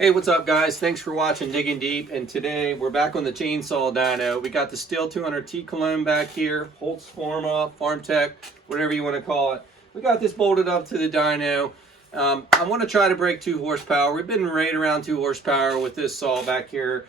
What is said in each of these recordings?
Hey, what's up guys? Thanks for watching Digging Deep, and today we're back on the chainsaw dyno. We got the Stihl 200T cologne back here, Holzffoma, Farm Tech, whatever you want to call it. We got this bolted up to the dyno. I want to try to break 2 horsepower. We've been right around 2 horsepower with this saw back here.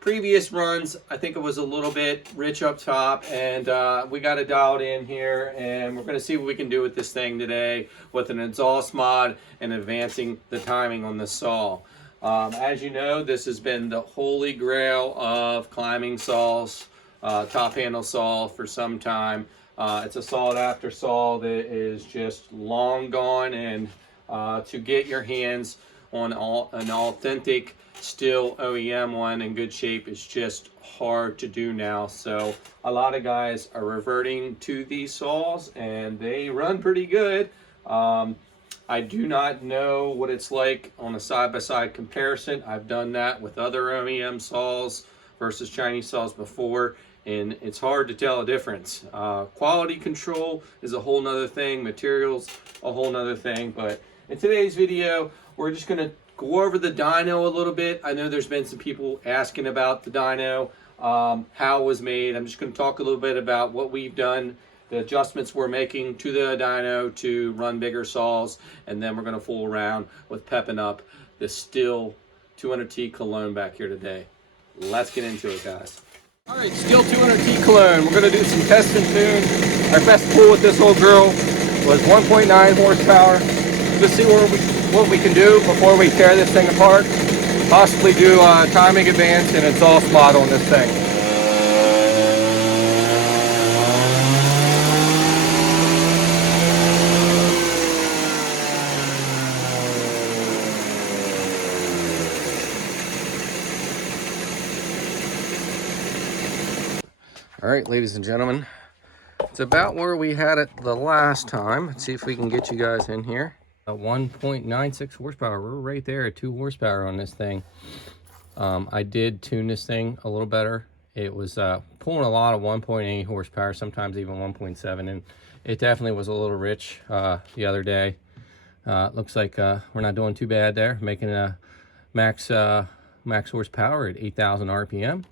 Previous runs, I think it was a little bit rich up top, and we got it dialed in here, and we're going to see what we can do with this thing today with an exhaust mod and advancing the timing on the saw. As you know, this has been the holy grail of climbing saws, top handle saw for some time. It's a sought after saw that is just long gone, and to get your hands on an authentic Stihl OEM one in good shape is just hard to do now. So a lot of guys are reverting to these saws and they run pretty good. I do not know what it's like on a side-by-side comparison. I've done that with other OEM saws versus Chinese saws before, and it's hard to tell a difference. Quality control is a whole nother thing, materials a whole nother thing, but in today's video we're just going to go over the dyno a little bit. I know there's been some people asking about the dyno, how it was made. I'm just going to talk a little bit about what we've done, the adjustments we're making to the dyno to run bigger saws, and then we're going to fool around with pepping up the Stihl 200T cologne back here today. Let's get into it, guys. All right, Stihl 200T cologne. We're going to do some test and tune. Our best pull with this old girl was 1.9 horsepower. Let's see what we can do before we tear this thing apart. Possibly do a timing advance and exhaust mod on this thing. All right, ladies and gentlemen, it's about where we had it the last time. Let's see if we can get you guys in here. 1.96 horsepower. We're right there at 2 horsepower on this thing. I did tune this thing a little better. It was pulling a lot of 1.8 horsepower, sometimes even 1.7, and it definitely was a little rich the other day. Looks like we're not doing too bad there, making a max horsepower at 8,000 RPM.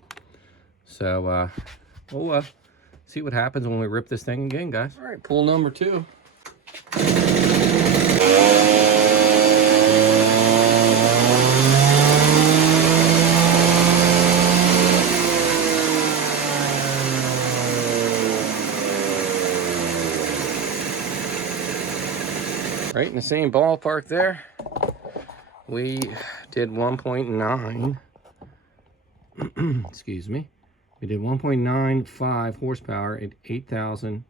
So we'll see what happens when we rip this thing again, guys. All right, pull number 2. Right in the same ballpark there. We did 1.9 excuse me, we did 1.95 horsepower at 8,000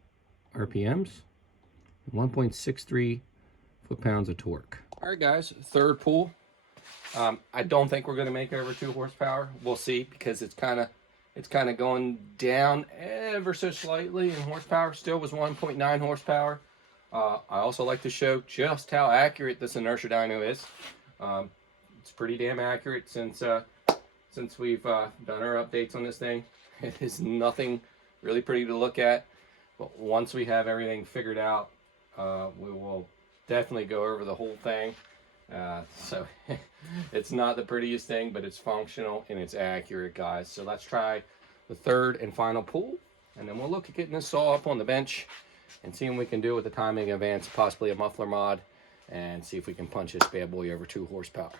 RPMs, 1.63 foot-pounds of torque. All right, guys, third pull. I don't think we're going to make over 2 horsepower. We'll see, because it's kind of going down ever so slightly in horsepower. Still was 1.9 horsepower. I also like to show just how accurate this inertia dyno is. It's pretty damn accurate since we've done our updates on this thing. It is nothing really pretty to look at, but once we have everything figured out, we will definitely go over the whole thing. So it's not the prettiest thing, but it's functional and it's accurate, guys. So let's try the third and final pull, and then we'll look at getting this saw up on the bench and seeing what we can do with the timing advance, possibly a muffler mod, and see if we can punch this bad boy over 2 horsepower.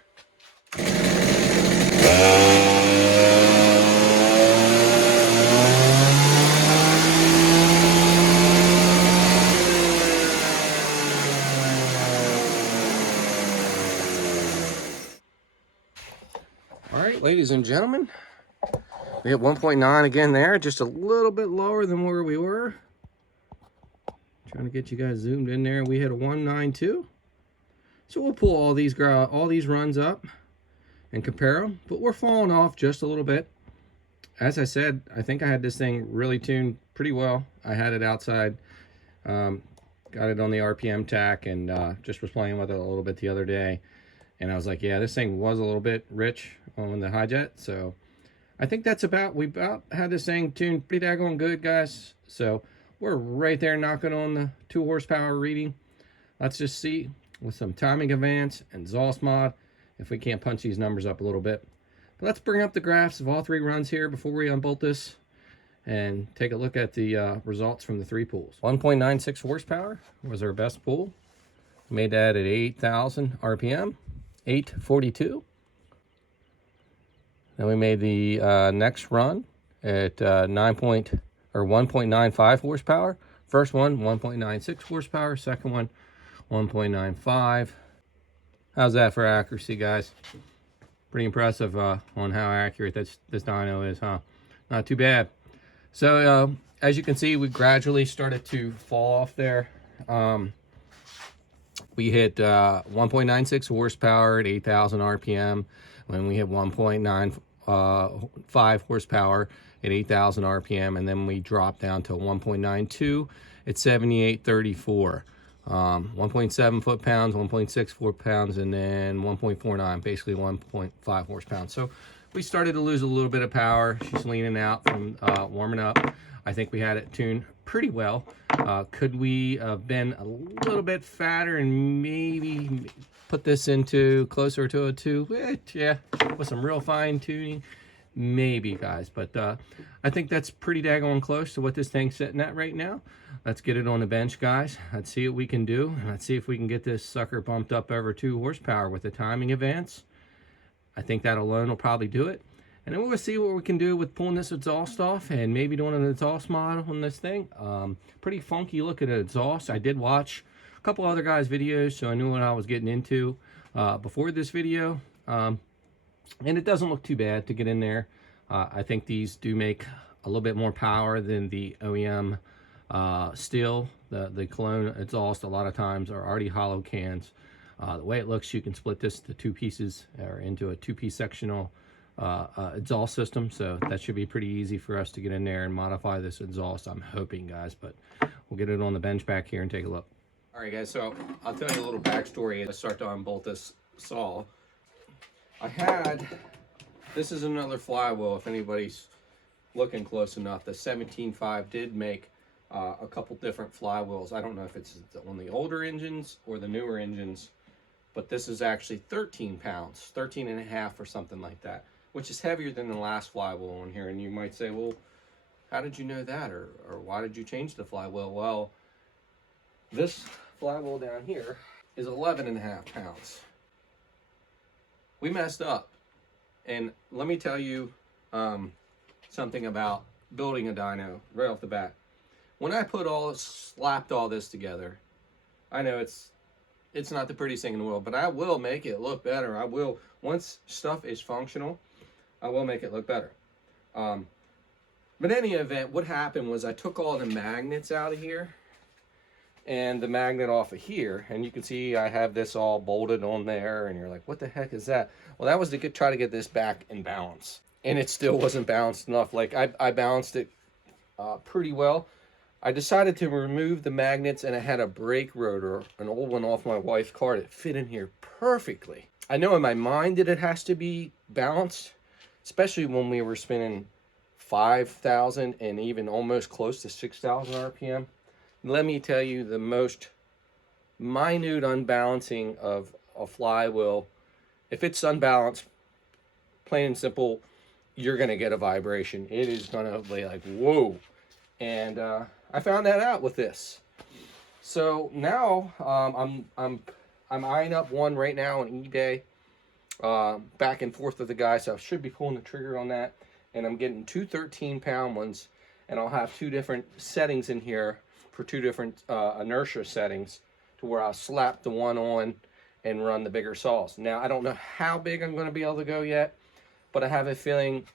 All right, ladies and gentlemen, we have 1.9 again there, just a little bit lower than where we were. Trying to get you guys zoomed in there. We hit a 192. So we'll pull all these runs up and compare them, but we're falling off just a little bit. As I said, I think I had this thing really tuned pretty well. I had it outside, got it on the RPM tack, and just was playing with it a little bit the other day. And I was like, yeah, this thing was a little bit rich on the high jet. So I think that's we about had this thing tuned pretty daggone good, guys. So we're right there knocking on the 2 horsepower reading. Let's just see with some timing advance and exhaust mod if we can't punch these numbers up a little bit. But let's bring up the graphs of all 3 runs here before we unbolt this and take a look at the results from the 3 pulls. 1.96 horsepower was our best pull. Made that at 8,000 RPM, 842. Then we made the next run at 1.95 horsepower. First one, 1.96 horsepower. Second one, 1.95. How's that for accuracy, guys? Pretty impressive on how accurate this dyno is, huh? Not too bad. So as you can see, we gradually started to fall off there. We hit 1.96 horsepower at 8,000 RPM. When we hit 1.95 horsepower at 8,000 RPM, and then we dropped down to 1.92 at 7834. 1.7 foot-pounds, 1.6 foot-pounds, and then 1.49, basically 1.5 horse-pounds. So we started to lose a little bit of power. She's leaning out from warming up. I think we had it tuned pretty well. Could we have been a little bit fatter and maybe put this into closer to a 2? Yeah, with some real fine tuning, maybe, guys. But I think that's pretty daggone close to what this thing's sitting at right now. Let's get it on the bench, guys. Let's see what we can do. Let's see if we can get this sucker bumped up over 2 horsepower with the timing advance. I think that alone will probably do it. And then we'll see what we can do with pulling this exhaust off and maybe doing an exhaust mod on this thing. Pretty funky looking exhaust. I did watch a couple other guys' videos, so I knew what I was getting into before this video. And it doesn't look too bad to get in there. I think these do make a little bit more power than the OEM Stihl. The Cologne exhaust a lot of times are already hollow cans. The way it looks, you can split this to 2 pieces or into a 2-piece sectional exhaust system, so that should be pretty easy for us to get in there and modify this exhaust, I'm hoping, guys. But we'll get it on the bench back here and take a look. All right, guys, so I'll tell you a little backstory as I start to unbolt this saw. This is another flywheel, if anybody's looking close enough. The 17.5 did make a couple different flywheels. I don't know if it's on the older engines or the newer engines, but this is actually 13 pounds, 13 and a half or something like that, which is heavier than the last flywheel on here. And you might say, well, how did you know that? Or why did you change the flywheel? Well, this flywheel down here is 11 and a half pounds. We messed up. And let me tell you something about building a dyno right off the bat. When I slapped all this together, I know it's not the prettiest thing in the world, but I will make it look better. I will, once stuff is functional, I will make it look better. But in any event, what happened was I took all the magnets out of here and the magnet off of here, and you can see I have this all bolted on there, and you're like, what the heck is that? Well, that was to try to get this back in balance, and it still wasn't balanced enough. Like I balanced it pretty well. I decided to remove the magnets, and I had a brake rotor, an old one off my wife's car, that fit in here perfectly. I know in my mind that it has to be balanced, especially when we were spinning 5,000 and even almost close to 6,000 RPM. Let me tell you, the most minute unbalancing of a flywheel, if it's unbalanced, plain and simple, you're going to get a vibration. It is going to be like, whoa. And I found that out with this. So now I'm eyeing up one right now on eBay, back and forth with the guy, so I should be pulling the trigger on that. And I'm getting 2 13-pound ones, and I'll have 2 different settings in here for 2 different inertia settings, to where I'll slap the one on and run the bigger saws. Now, I don't know how big I'm going to be able to go yet, but I have a feeling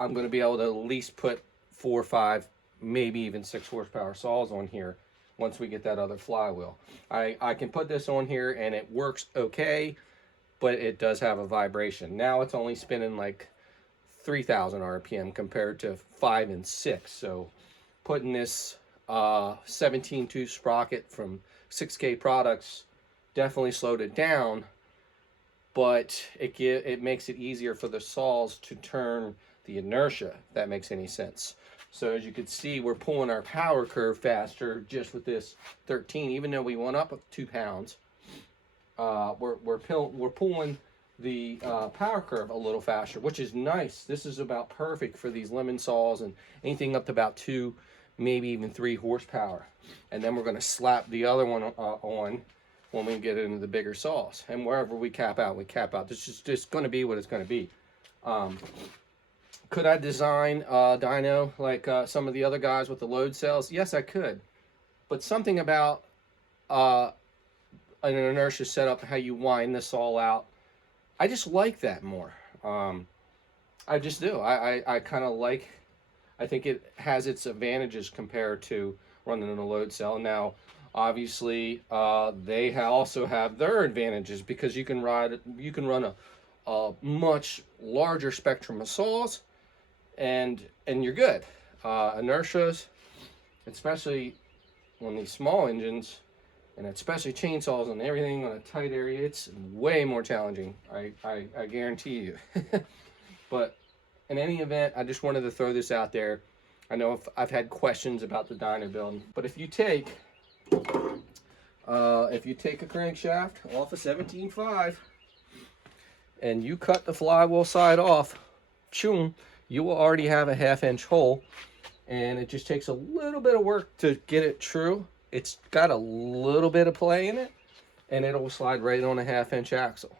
I'm going to be able to at least put 4 or 5, maybe even 6 horsepower saws on here once we get that other flywheel. I can put this on here and it works okay, but it does have a vibration. Now it's only spinning like 3,000 RPM compared to 5 and 6. So putting this 17.2 sprocket from 6K Products definitely slowed it down, but it makes it easier for the saws to turn the inertia, if that makes any sense. So as you can see, we're pulling our power curve faster just with this 13, even though we went up 2 pounds. we're pulling the power curve a little faster, which is nice. This is about perfect for these lemon saws and anything up to about 2, maybe even 3 horsepower. And then we're going to slap the other one on when we get into the bigger saws. And wherever we cap out, we cap out. This is just going to be what it's going to be. Could I design dyno like some of the other guys with the load cells? Yes, I could. But something about an inertia setup, how you wind this all out, I just like that more. I just do. I kind of like, I think it has its advantages compared to running in a load cell. Now, obviously, they also have their advantages because you can run a much larger spectrum of saws, and you're good. Inertias, especially on these small engines, and especially chainsaws and everything on a tight area, it's way more challenging. I guarantee you. But in any event, I just wanted to throw this out there. I know I've had questions about the dyno build, but if you take a crankshaft off a 17.5 and you cut the flywheel side off, choom, you will already have a 1/2 inch hole, and it just takes a little bit of work to get it true. It's got a little bit of play in it, and it'll slide right on a 1/2 inch axle.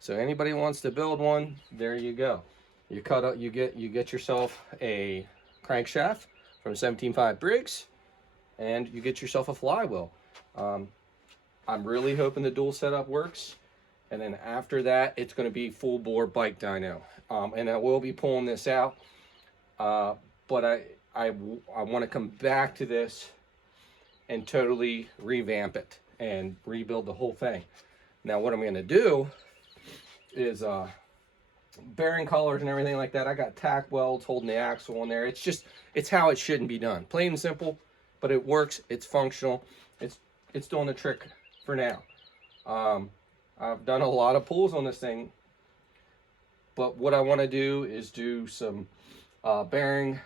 So anybody wants to build one, there you go. You cut out, you get yourself a crankshaft from 17.5 Briggs, and you get yourself a flywheel. I'm really hoping the dual setup works, and then after that, it's going to be full bore bike dyno. And I will be pulling this out, but I want to come back to this and totally revamp it and rebuild the whole thing. Now, what I'm going to do is bearing collars and everything like that. I got tack welds holding the axle on there. It's how it shouldn't be done. Plain and simple, but it works. It's functional. It's doing the trick for now. I've done a lot of pulls on this thing, but what I want to do is do some bearing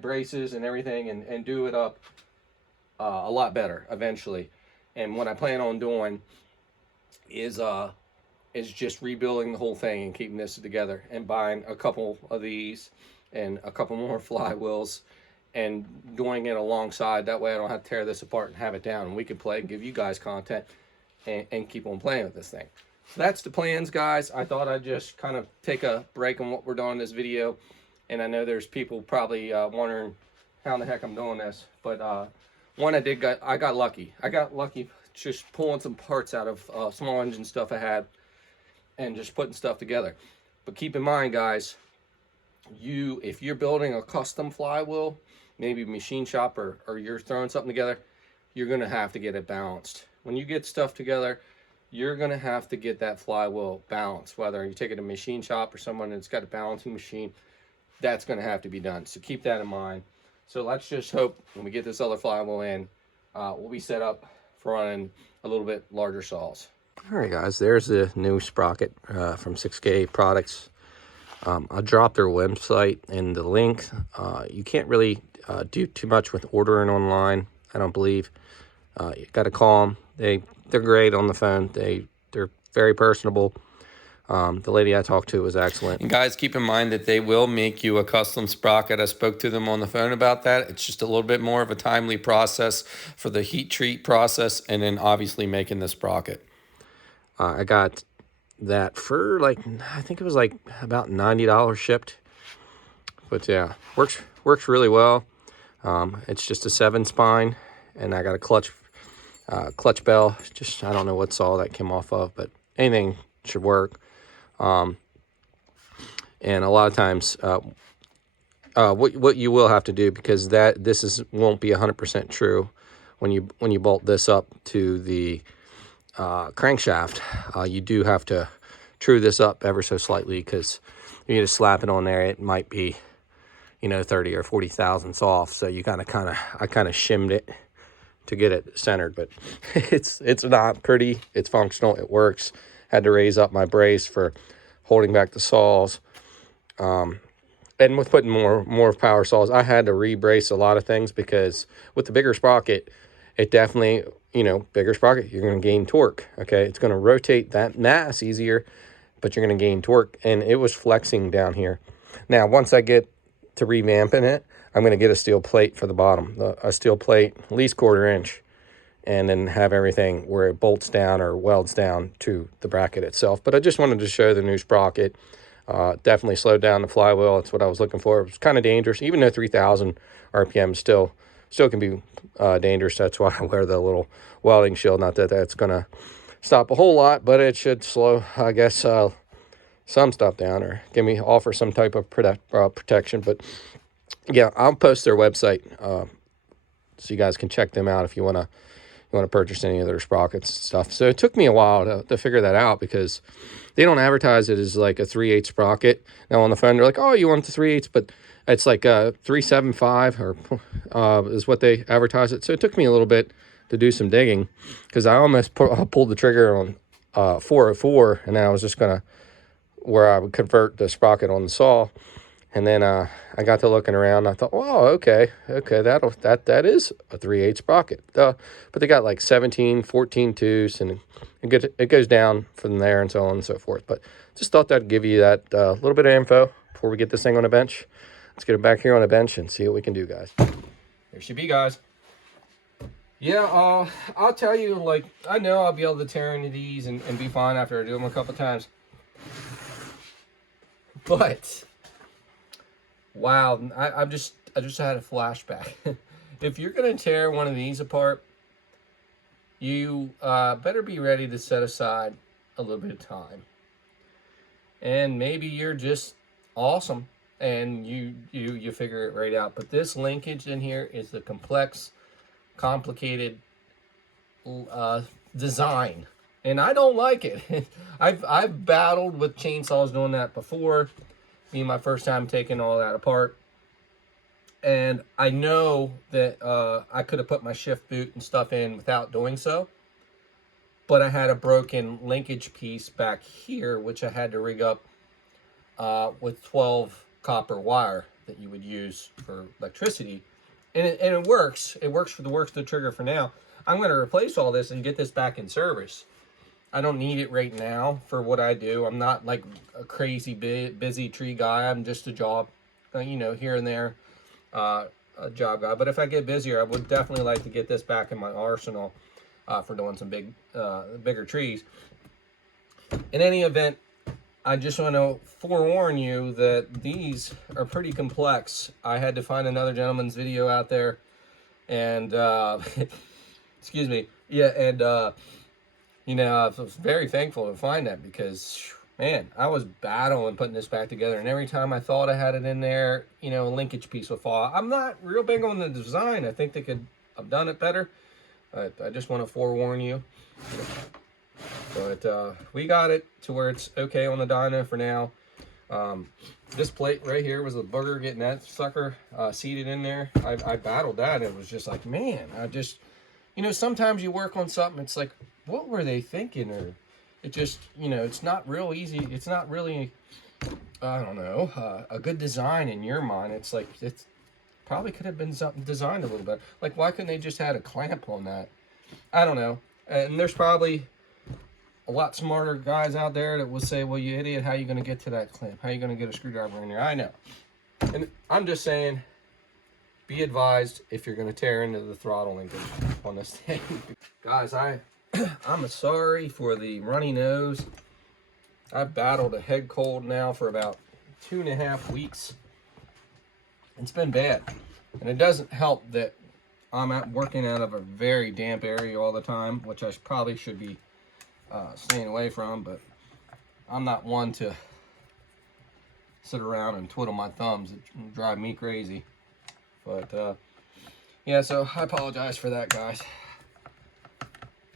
braces and everything, and do it up a lot better eventually. And what I plan on doing is just rebuilding the whole thing and keeping this together, and buying a couple of these and a couple more flywheels and doing it alongside. That way I don't have to tear this apart and have it down, and we can play and give you guys content and keep on playing with this thing. So that's the plans, guys. I thought I'd just kind of take a break on what we're doing in this video, and I know there's people probably wondering how in the heck I'm doing this, but one, I got lucky. I got lucky just pulling some parts out of small engine stuff I had and just putting stuff together. But keep in mind, guys, if you're building a custom flywheel, maybe machine shop, or you're throwing something together, you're going to have to get it balanced. When you get stuff together, you're going to have to get that flywheel balanced. Whether you take it to a machine shop or someone that's got a balancing machine, that's going to have to be done. So keep that in mind. So let's just hope when we get this other flywheel in, we'll be set up for running a little bit larger saws. All right, guys, there's the new sprocket from 6K Products. I'll drop their website and the link. You can't really do too much with ordering online, I don't believe. You got to call them. They're great on the phone. They're very personable. The lady I talked to was excellent. And guys, keep in mind that they will make you a custom sprocket. I spoke to them on the phone about that. It's just a little bit more of a timely process for the heat treat process, and then obviously making the sprocket. I got that for I think it was about $90 shipped. But yeah, works really well. It's just a 7-spine, and I got a clutch bell. Just, I don't know what saw that came off of, but anything should work. And a lot of times, what you will have to do, because this won't be 100% true when you bolt this up to the crankshaft, you do have to true this up ever so slightly, because if you just slap it on there, it might be 30 or 40 thousandths off. So I kind of shimmed it to get it centered, but it's not pretty. It's functional. It works. Had to raise up my brace for holding back the saws. And with putting more power saws, I had to re-brace a lot of things, because with the bigger sprocket, it definitely, you know, bigger sprocket, you're going to gain torque. Okay, it's going to rotate that mass easier, but you're going to gain torque. And it was flexing down here. Now, once I get to revamping it, I'm going to get a steel plate for the bottom, a steel plate, at least 1/4 inch, and then have everything where it bolts down or welds down to the bracket itself. But I just wanted to show the new sprocket. Definitely slowed down the flywheel. That's what I was looking for. It was kind of dangerous, even though 3,000 RPM still can be dangerous. That's why I wear the little welding shield. Not that that's going to stop a whole lot, but it should slow, I guess, some stuff down, or offer some type of protection. But yeah, I'll post their website so you guys can check them out if you want to purchase any of their sprockets and stuff. So it took me a while to figure that out, because they don't advertise it as like a 3/8 sprocket. Now on the phone, they're like, oh, you want the 3/8, but it's like a 375 or is what they advertise it. So it took me a little bit to do some digging, because I almost pulled the trigger on 404, and then I was just going to, where I would convert the sprocket on the saw. And then I got to looking around, and I thought, oh, okay, that is a 3/8 sprocket. But they got like 17, 14 twos, and it goes down from there and so on and so forth. But just thought that'd give you that little bit of info before we get this thing on the bench. Let's get it back here on the bench and see what we can do, guys. There she be, guys. Yeah, I'll tell you, like, I know I'll be able to tear into these and be fine after I do them a couple times. But wow, I just had a flashback. If you're gonna tear one of these apart, you better be ready to set aside a little bit of time. And maybe you're just awesome and you figure it right out. But this linkage in here is the complex, complicated design, and I don't like it. I've battled with chainsaws doing that before. Me, my first time taking all that apart, and I know that I could have put my shift boot and stuff in without doing so, but I had a broken linkage piece back here, which I had to rig up with 12 copper wire that you would use for electricity, and it works. It works for the trigger for now. I'm going to replace all this and get this back in service. I don't need it right now for what I do. I'm not like a crazy busy tree guy. I'm just a job, here and there, a job guy. But if I get busier, I would definitely like to get this back in my arsenal for doing some bigger trees. In any event, I just want to forewarn you that these are pretty complex. I had to find another gentleman's video out there, and excuse me, yeah, and I was very thankful to find that, because man, I was battling putting this back together, and every time I thought I had it in there, a linkage piece would fall. I'm not real big on the design. I think they could have done it better. I just want to forewarn you. But we got it to where it's okay on the dyno for now. This plate right here was a booger, getting that sucker seated in there. I battled that. It was just like, man, I just, sometimes you work on something, it's like, what were they thinking? Or it just, it's not real easy. It's not really, I don't know, a good design in your mind. It's like, it's probably could have been something designed a little bit. Like, why couldn't they just had a clamp on that? I don't know. And there's probably a lot smarter guys out there that will say, well, you idiot, how are you going to get to that clamp? How are you going to get a screwdriver in there? I know. And I'm just saying, be advised if you're going to tear into the throttle linkage on this thing. Guys, I'm sorry for the runny nose. I've battled a head cold now for about 2.5 weeks. It's been bad. And it doesn't help that I'm working out of a very damp area all the time, which I probably should be staying away from, but I'm not one to sit around and twiddle my thumbs. It drive me crazy. But yeah, so I apologize for that, guys.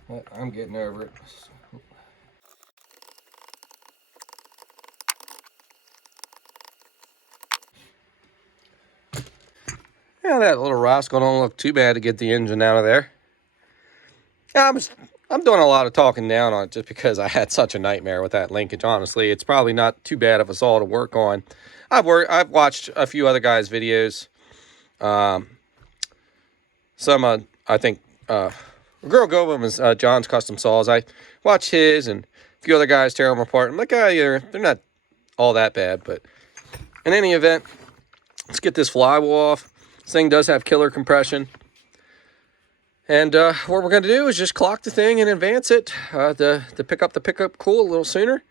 But I'm getting over it. Yeah, that little rascal don't look too bad to get the engine out of there. Yeah, I'm doing a lot of talking down on it just because I had such a nightmare with that linkage. Honestly, it's probably not too bad of a saw to work on. I've watched a few other guys' videos. Some I think Girl Goblin was John's custom saws. I watched his and a few other guys tear them apart. I'm like, they're not all that bad. But in any event, let's get this flywheel off. This thing does have killer compression. And what we're going to do is just clock the thing and advance it to pick up the pickup cool a little sooner.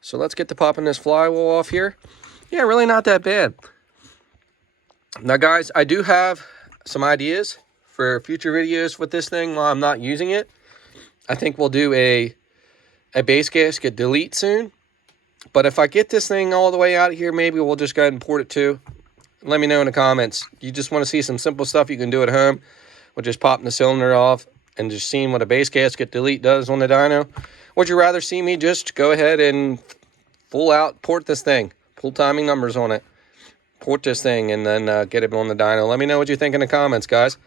So let's get to popping this flywheel off here. Yeah, really not that bad. Now, guys, I do have some ideas for future videos with this thing while I'm not using it. I think we'll do a base gasket delete soon. But if I get this thing all the way out of here, maybe we'll just go ahead and port it too. Let me know in the comments. You just want to see some simple stuff you can do at home with just popping the cylinder off and just seeing what a base gasket delete does on the dyno? Would you rather see me just go ahead and full out port this thing, pull timing numbers on it, port this thing, and then get it on the dyno? Let me know what you think in the comments, guys.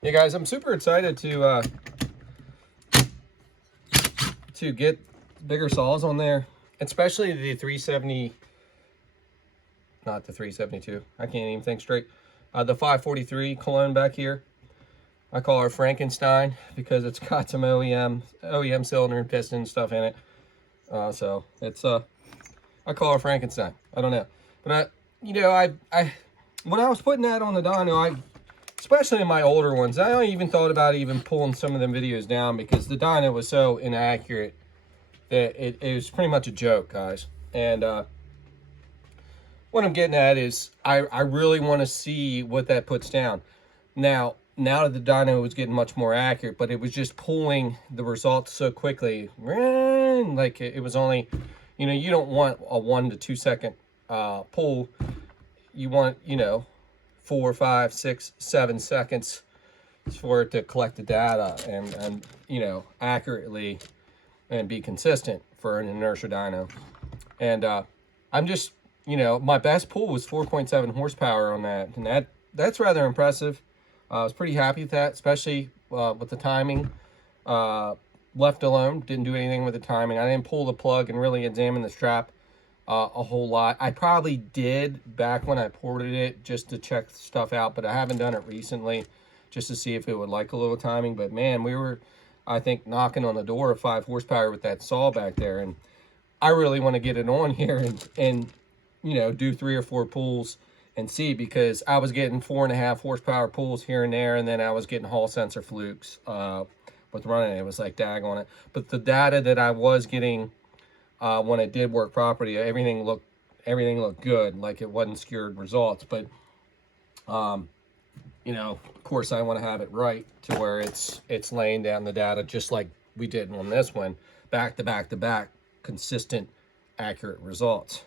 Yeah, guys, I'm super excited to get bigger saws on there, especially the 370, not the 372. I can't even think straight. The 543 Cologne back here. I call her Frankenstein because it's got some OEM cylinder and piston stuff in it. So it's I call her Frankenstein. I don't know, but I when I was putting that on the dyno, especially in my older ones, I even thought about even pulling some of them videos down because the dyno was so inaccurate that it was pretty much a joke, guys. And what I'm getting at is I really want to see what that puts down. Now that the dyno was getting much more accurate, but it was just pulling the results so quickly. Like it was only, you don't want a 1 to 2 second pull. You want, 4, 5, 6, 7 seconds for it to collect the data and accurately and be consistent for an inertia dyno. And I'm just, my best pull was 4.7 horsepower on that, and that's rather impressive. I was pretty happy with that, especially with the timing. Left alone, didn't do anything with the timing. I didn't pull the plug and really examine the strap a whole lot. I probably did back when I ported it just to check stuff out, but I haven't done it recently just to see if it would like a little timing. But man, we were, I think, knocking on the door of 5 horsepower with that saw back there, and I really want to get it on here and do 3 or 4 pulls and see, because I was getting 4.5 horsepower pulls here and there, and then I was getting Hall sensor flukes with running it. It was like daggone it. But the data that I was getting when it did work properly, everything looked good, like it wasn't skewed results. But of course I want to have it right to where it's laying down the data just like we did on this one, back to back to back, consistent, accurate results.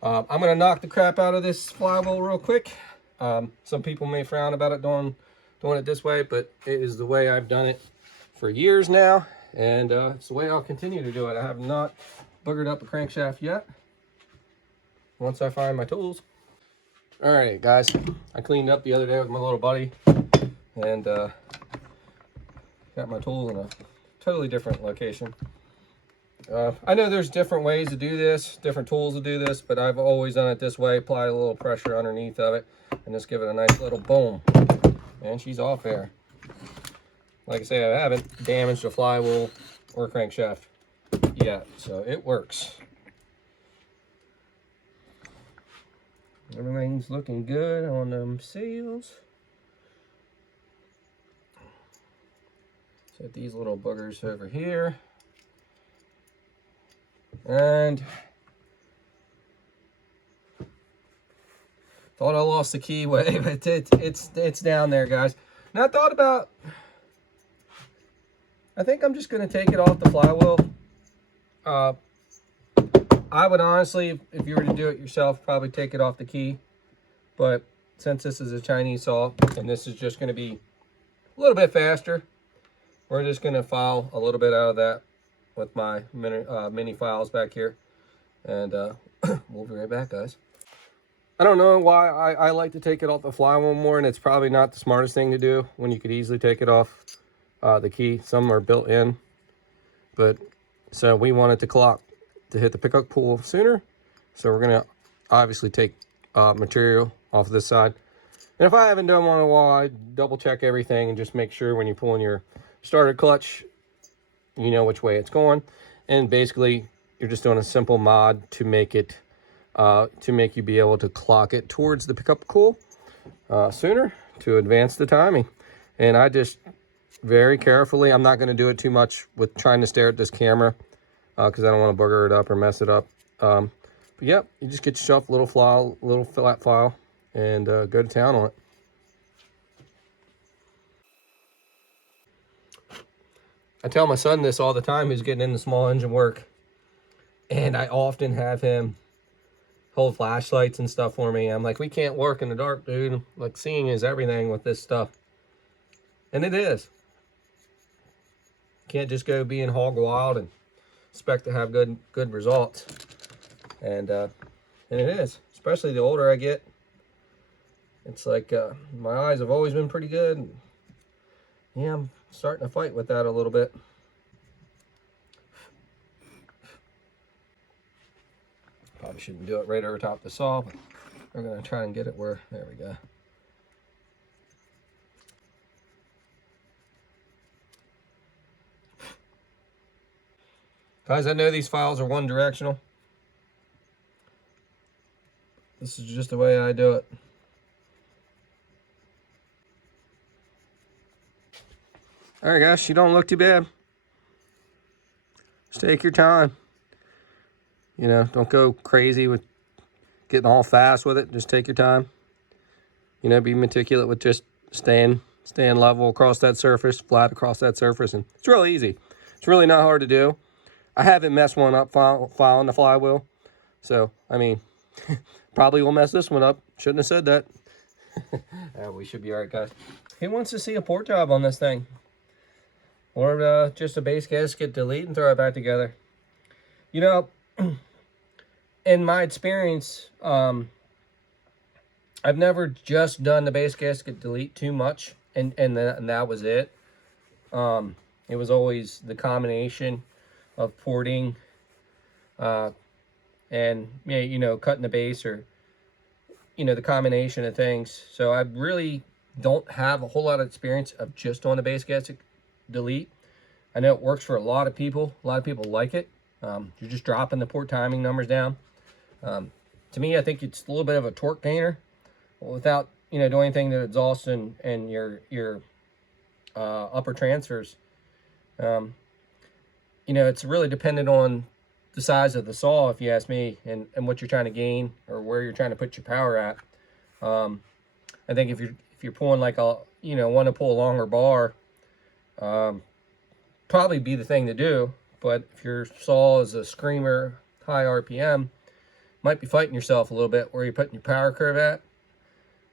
I'm going to knock the crap out of this flywheel real quick. Some people may frown about it doing it this way, but it is the way I've done it for years now, and it's the way I'll continue to do it. I have not boogered up a crankshaft yet, once I find my tools. All right, guys, I cleaned up the other day with my little buddy, and got my tools in a totally different location. I know there's different ways to do this, different tools to do this, but I've always done it this way. Apply a little pressure underneath of it and just give it a nice little boom. And she's off there. Like I say, I haven't damaged a flywheel or crankshaft yet, so it works. Everything's looking good on them seals. Set these little boogers over here. And thought I lost the keyway, but it's down there, guys. Now I think I'm just going to take it off the flywheel. I would honestly, if you were to do it yourself, probably take it off the key. But since this is a Chinese saw and this is just going to be a little bit faster, we're just going to file a little bit out of that with my mini files back here, and we'll be right back, guys. I don't know why I like to take it off the flywheel more, and it's probably not the smartest thing to do when you could easily take it off the key. Some are built in, but so we wanted to clock to hit the pickup pull sooner, so we're gonna obviously take material off this side And if I haven't done one in a while, I double check everything and just make sure when you're pulling your starter clutch, you know which way it's going. And basically, you're just doing a simple mod to make it, to make you be able to clock it towards the pickup cool sooner to advance the timing. And I just very carefully, I'm not going to do it too much with trying to stare at this camera because I don't want to bugger it up or mess it up. But yep, you just get yourself a little flat file and go to town on it. I tell my son this all the time who's getting into small engine work, and I often have him hold flashlights and stuff for me. I'm like, we can't work in the dark, dude. Like, seeing is everything with this stuff. And it is. Can't just go being hog wild and expect to have good results. And it is, especially the older I get. It's like my eyes have always been pretty good. And yeah, I'm starting to fight with that a little bit. Probably shouldn't do it right over top the saw, but we're gonna try and get it where, there we go. Guys, I know these files are one directional. This is just the way I do it. All right, guys, you don't look too bad. Just take your time. You know, don't go crazy with getting all fast with it. Just take your time. You know, be meticulous with just staying level across that surface, flat across that surface, and it's really easy. It's really not hard to do. I haven't messed one up filing the flywheel, so I mean, probably will mess this one up. Shouldn't have said that. We should be all right, guys. Who wants to see a port job on this thing? Or just a base gasket delete and throw it back together? You know, in my experience, I've never just done the base gasket delete too much, and that was it. It was always the combination of porting and, yeah, you know, cutting the base, or, you know, the combination of things. So I really don't have a whole lot of experience of just on the base gasket delete. I know it works for a lot of people. A lot of people like it. You're just dropping the port timing numbers down. To me, I think it's a little bit of a torque gainer without, you know, doing anything to exhaust and your upper transfers. You know, it's really dependent on the size of the saw, if you ask me, and what you're trying to gain or where you're trying to put your power at. I think if you're pulling like a, you know, want to pull a longer bar, probably be the thing to do. But if your saw is a screamer, high RPM, might be fighting yourself a little bit where you're putting your power curve at.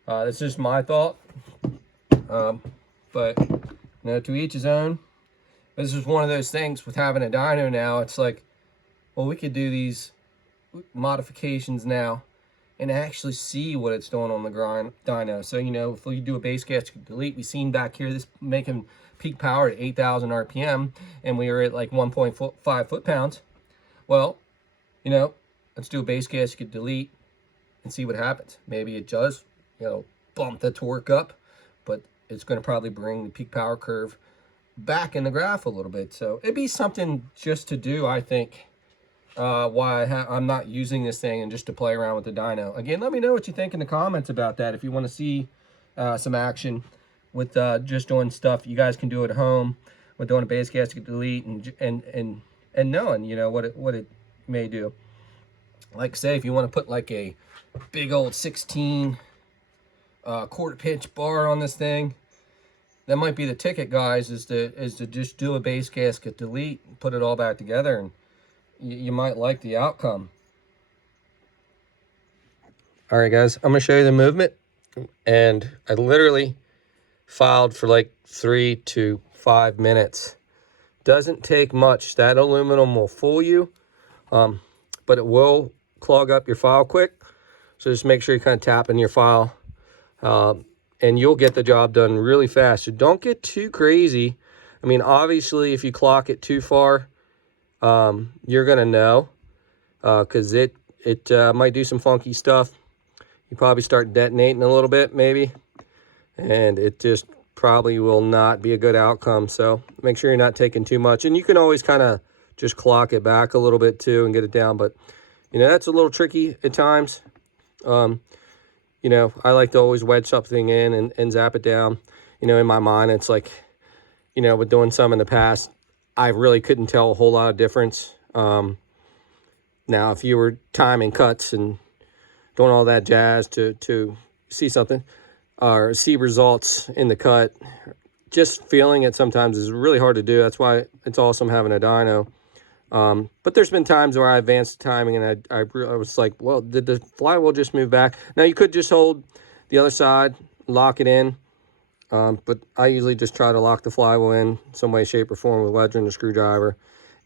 That's just my thought. But, you know, to each his own. This is one of those things with having a dyno now. It's like, well, we could do these modifications now and actually see what it's doing on the dyno. So, you know, if we do a base gasket delete, we've seen back here this making peak power at 8,000 RPM, and we were at like 1.5 foot-pounds. Well, you know, let's do a base gasket delete and see what happens. Maybe it does, you know, bump the torque up, but it's going to probably bring the peak power curve back in the graph a little bit. So it'd be something just to do, I think, why I'm not using this thing and just to play around with the dyno. Again, let me know what you think in the comments about that. If you want to see some action with just doing stuff you guys can do at home with doing a base gasket delete and knowing, you know, what it may do. Like, say, if you want to put like a big old 16 quarter pitch bar on this thing, that might be the ticket, guys, is to just do a base gasket delete and put it all back together, and you might like the outcome. All right, guys, I'm gonna show you the movement, and I literally filed for like 3 to 5 minutes. Doesn't take much. That aluminum will fool you, but it will clog up your file quick. So just make sure you kind of tap in your file, and you'll get the job done really fast. So don't get too crazy. I mean, obviously, if you clock it too far, you're gonna know, because it might do some funky stuff. You probably start detonating a little bit, maybe. and it just probably will not be a good outcome. So make sure you're not taking too much, and you can always kind of just clock it back a little bit too and get it down. But you know, that's a little tricky at times. You know, I like to always wedge something in and zap it down. You know, in my mind, it's like, you know, with doing some in the past, I really couldn't tell a whole lot of difference. Now, if you were timing cuts and doing all that jazz to see something or see results in the cut, just feeling it sometimes is really hard to do. That's why it's awesome having a dyno. But there's been times where I advanced timing and I was like, well, did the flywheel just move back? Now, you could just hold the other side, lock it in. But I usually just try to lock the flywheel in some way, shape, or form with wedge and a screwdriver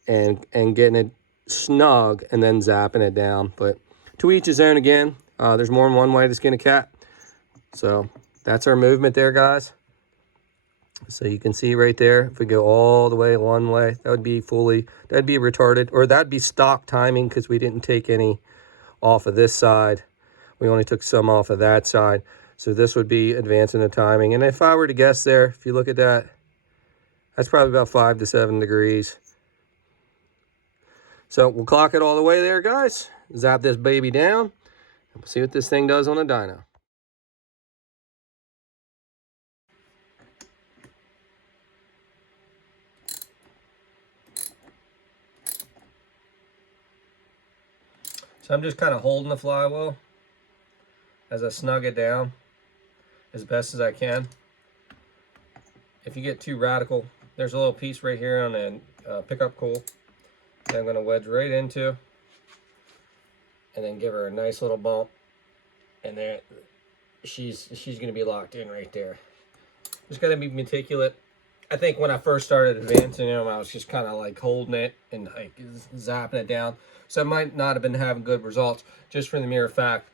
and getting it snug and then zapping it down. But to each his own again. There's more than one way to skin a cat. So that's our movement there, guys. So you can see right there, if we go all the way one way, that would be that'd be retarded, or that'd be stock timing because we didn't take any off of this side. We only took some off of that side. So this would be advancing the timing. And if I were to guess there, if you look at that, that's probably about 5 to 7 degrees. So we'll clock it all the way there, guys. Zap this baby down. And we'll see what this thing does on a dyno. So I'm just kind of holding the flywheel as I snug it down as best as I can. If you get too radical, there's a little piece right here on the pickup coil that I'm going to wedge right into, and then give her a nice little bump, and then she's going to be locked in right there. Just got to be meticulous. I think when I first started advancing them, I was just kind of like holding it and like zapping it down. So I might not have been having good results just for the mere fact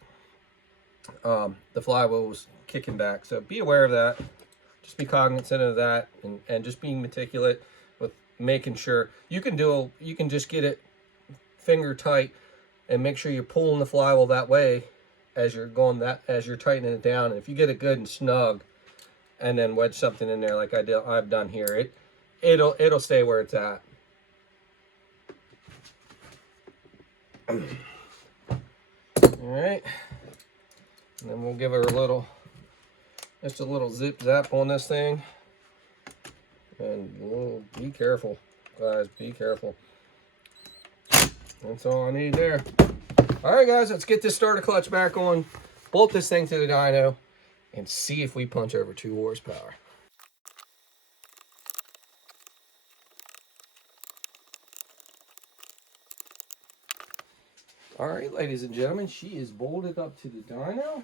the flywheel was kicking back. So be aware of that. Just be cognizant of that, and just being meticulous with making sure you can just get it finger tight and make sure you're pulling the flywheel that way as you're tightening it down. And if you get it good and snug, and then wedge something in there like I've done here, it'll stay where it's at. All right, and then we'll give her just a little zip zap on this thing, and be careful, guys. Be careful. That's all I need there. All right, guys, let's get this starter clutch back on, bolt this thing to the dyno, and see if we punch over 2 horsepower. All right, ladies and gentlemen, she is bolted up to the dyno.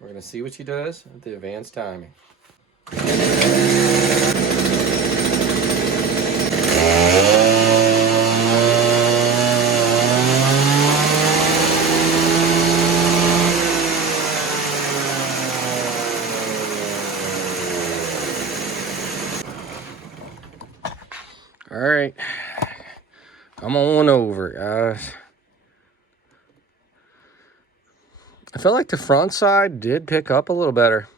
We're going to see what she does with the advanced timing. All right, come on over, guys. I feel like the front side did pick up a little better.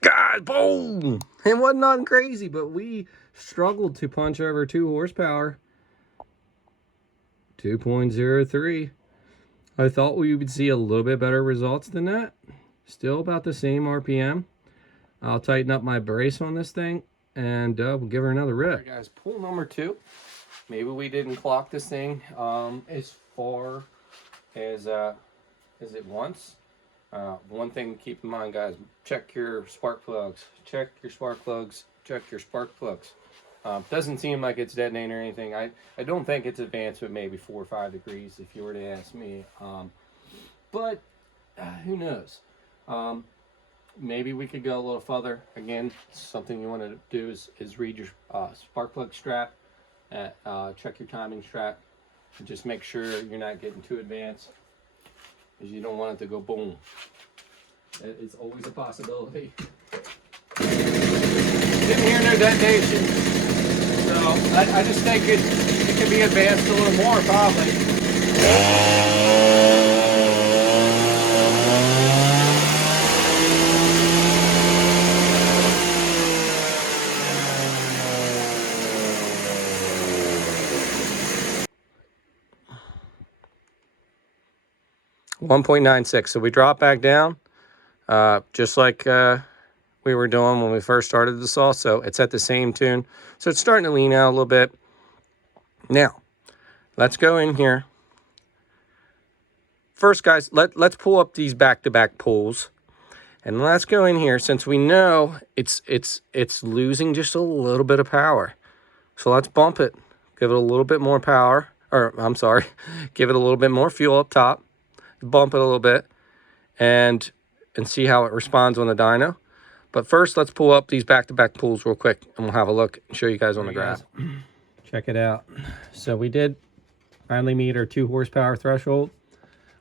God, boom! It wasn't nothing crazy, but we struggled to punch over 2 horsepower. 2.03. I thought we would see a little bit better results than that. Still about the same RPM. I'll tighten up my brace on this thing, and we'll give her another rip. All right, guys, pull number 2. Maybe we didn't clock this thing as far as it wants. One thing to keep in mind, guys, check your spark plugs. Check your spark plugs. Check your spark plugs. Doesn't seem like it's detonating or anything. I don't think it's advanced, but maybe 4 or 5 degrees if you were to ask me. But who knows? Maybe we could go a little further. Again, something you want to do is read your spark plug strap. Check your timing strap. And just make sure you're not getting too advanced, because you don't want it to go boom. It's always a possibility. Didn't hear no detonation, so I just think it can be advanced a little more probably. 1.96. So we drop back down, just like we were doing when we first started the saw. So it's at the same tune. So it's starting to lean out a little bit. Now, let's go in here. First, guys, let's pull up these back-to-back pulls. And let's go in here, since we know it's losing just a little bit of power. So let's bump it, give it a little bit more power, or I'm sorry, give it a little bit more fuel up top, bump it a little bit, and see how it responds on the dyno. But first, let's pull up these back-to-back pulls real quick, and we'll have a look and show you guys on the graph. Check it out. So we did finally meet our 2 horsepower threshold.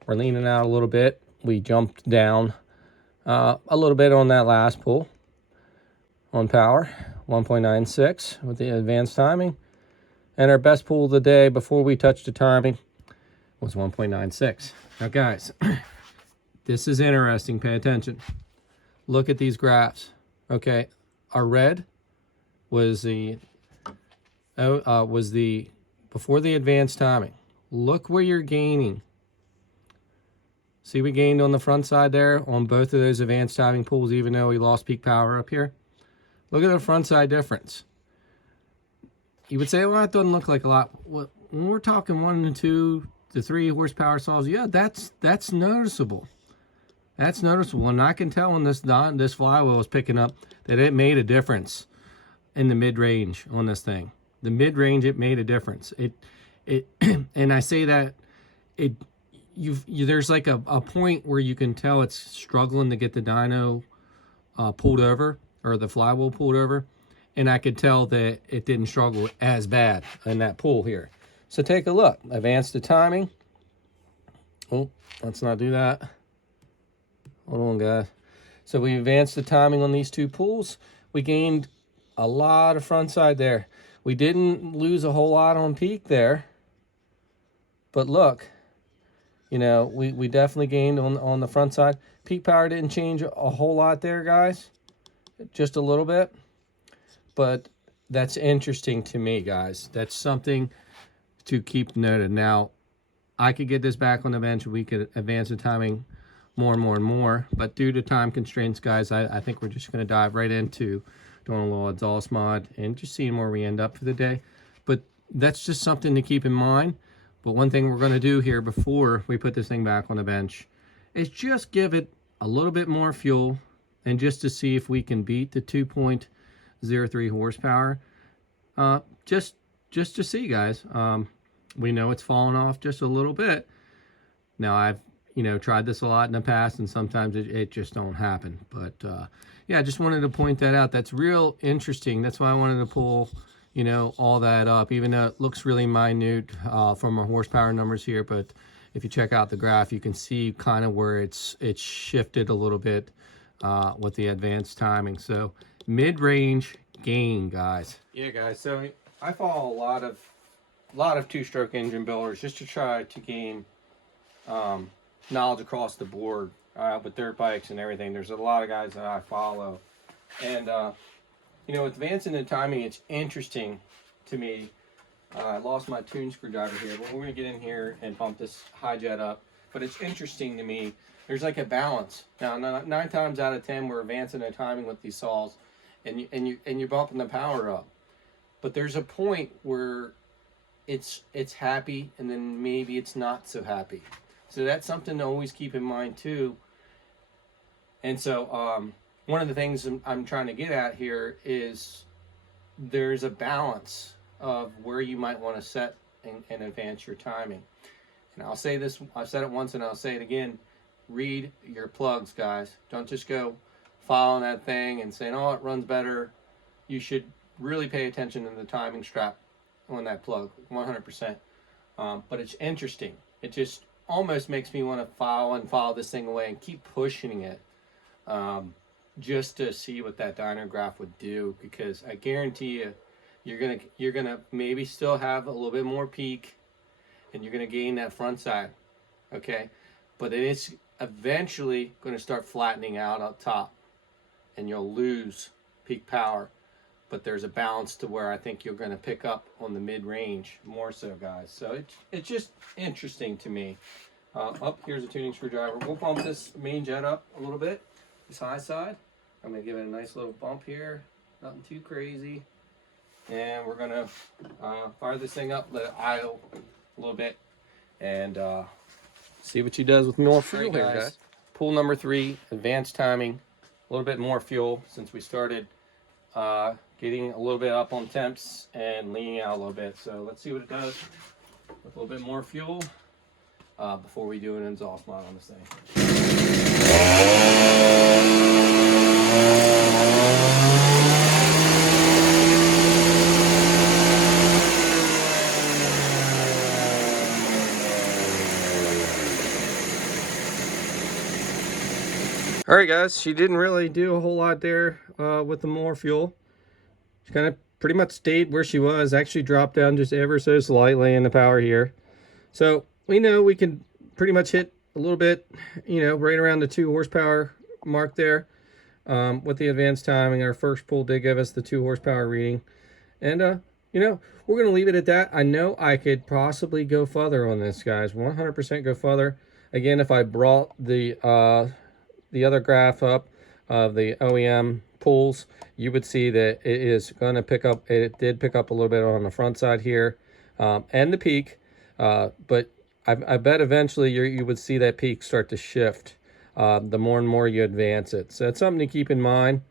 We're leaning out a little bit. We jumped down a little bit on that last pull on power, 1.96 with the advanced timing. And our best pull of the day before we touched the timing was 1.96. Now, guys, this is interesting. Pay attention. Look at these graphs. Okay, our red was the before the advanced timing. Look where you're gaining. See, we gained on the front side there on both of those advanced timing pulls, even though we lost peak power up here. Look at the front side difference. You would say, well, that doesn't look like a lot. Well, when we're talking 1 to 2 to 3 horsepower saws, yeah, that's noticeable. That's noticeable. And I can tell when this flywheel is picking up that it made a difference in the mid-range on this thing. The mid-range, it made a difference. And I say that there's like a point where you can tell it's struggling to get the dyno pulled over, or the flywheel pulled over, and I could tell that it didn't struggle as bad in that pull here. So take a look. Advance the timing. Oh, let's not do that. Hold on, guys. So we advanced the timing on these 2 pulls. We gained a lot of front side there. We didn't lose a whole lot on peak there, but look, you know, we definitely gained on the front side. Peak power didn't change a whole lot there, guys. Just a little bit. But that's interesting to me, guys. That's something to keep noted. Now, I could get this back on the bench. We could advance the timing more and more and more. But due to time constraints, guys, I think we're just going to dive right into doing a little exhaust mod and just seeing where we end up for the day. But that's just something to keep in mind. But one thing we're going to do here before we put this thing back on the bench is just give it a little bit more fuel, and just to see if we can beat the 2.03 horsepower. Just to see, guys. We know it's fallen off just a little bit. Now, I've tried this a lot in the past, and sometimes it just don't happen. But yeah, I just wanted to point that out. That's real interesting. That's why I wanted to pull all that up, even though it looks really minute from our horsepower numbers here. But if you check out the graph, you can see kind of where it's shifted a little bit with the advanced timing. So mid-range gain, guys. Yeah, guys. So I follow a lot of 2-stroke engine builders just to try to gain knowledge across the board with dirt bikes and everything. There's a lot of guys that I follow, and advancing the timing, it's interesting to me. I lost my tune screwdriver here, but we're going to get in here and bump this high jet up. But it's interesting to me. There's like a balance. Now, 9 times out of 10, we're advancing the timing with these saws, and you're bumping the power up. But there's a point where it's happy, and then maybe it's not so happy. So that's something to always keep in mind too. And so one of the things I'm trying to get at here is there's a balance of where you might want to set and advance your timing. And I'll say this, I've said it once and I'll say it again, read your plugs, guys. Don't just go following that thing and saying, oh, it runs better. You should really pay attention to the timing strap on that plug, 100%. But it's interesting. It just almost makes me want to follow this thing away and keep pushing it, just to see what that dyno graph would do, because I guarantee you're gonna maybe still have a little bit more peak, and you're gonna gain that front side, okay? But it is eventually going to start flattening out up top, and you'll lose peak power. But there's a balance to where I think you're going to pick up on the mid-range more so, guys. So it's just interesting to me. Here's a tuning screwdriver. We'll bump this main jet up a little bit, this high side. I'm gonna give it a nice little bump here, nothing too crazy. And we're gonna fire this thing up, let it idle a little bit, and see what she does with more fuel here, guys. Pool number 3, advanced timing, a little bit more fuel since we started getting a little bit up on temps and leaning out a little bit. So let's see what it does with a little bit more fuel before we do an exhaust mod on this thing. All right, guys, she didn't really do a whole lot there with the more fuel. She kind of pretty much stayed where she was, actually dropped down just ever so slightly in the power here. So we know we can pretty much hit a little bit, you know, right around the 2 horsepower mark there with the advanced timing. Our first pull did give us the 2 horsepower reading. And, you know, we're going to leave it at that. I know I could possibly go further on this, guys, 100% go further. Again, if I brought the other graph up of the OEM pulls, you would see that it is going to pick up. It did pick up a little bit on the front side here and the peak, but I bet eventually you would see that peak start to shift the more and more you advance it. So that's something to keep in mind.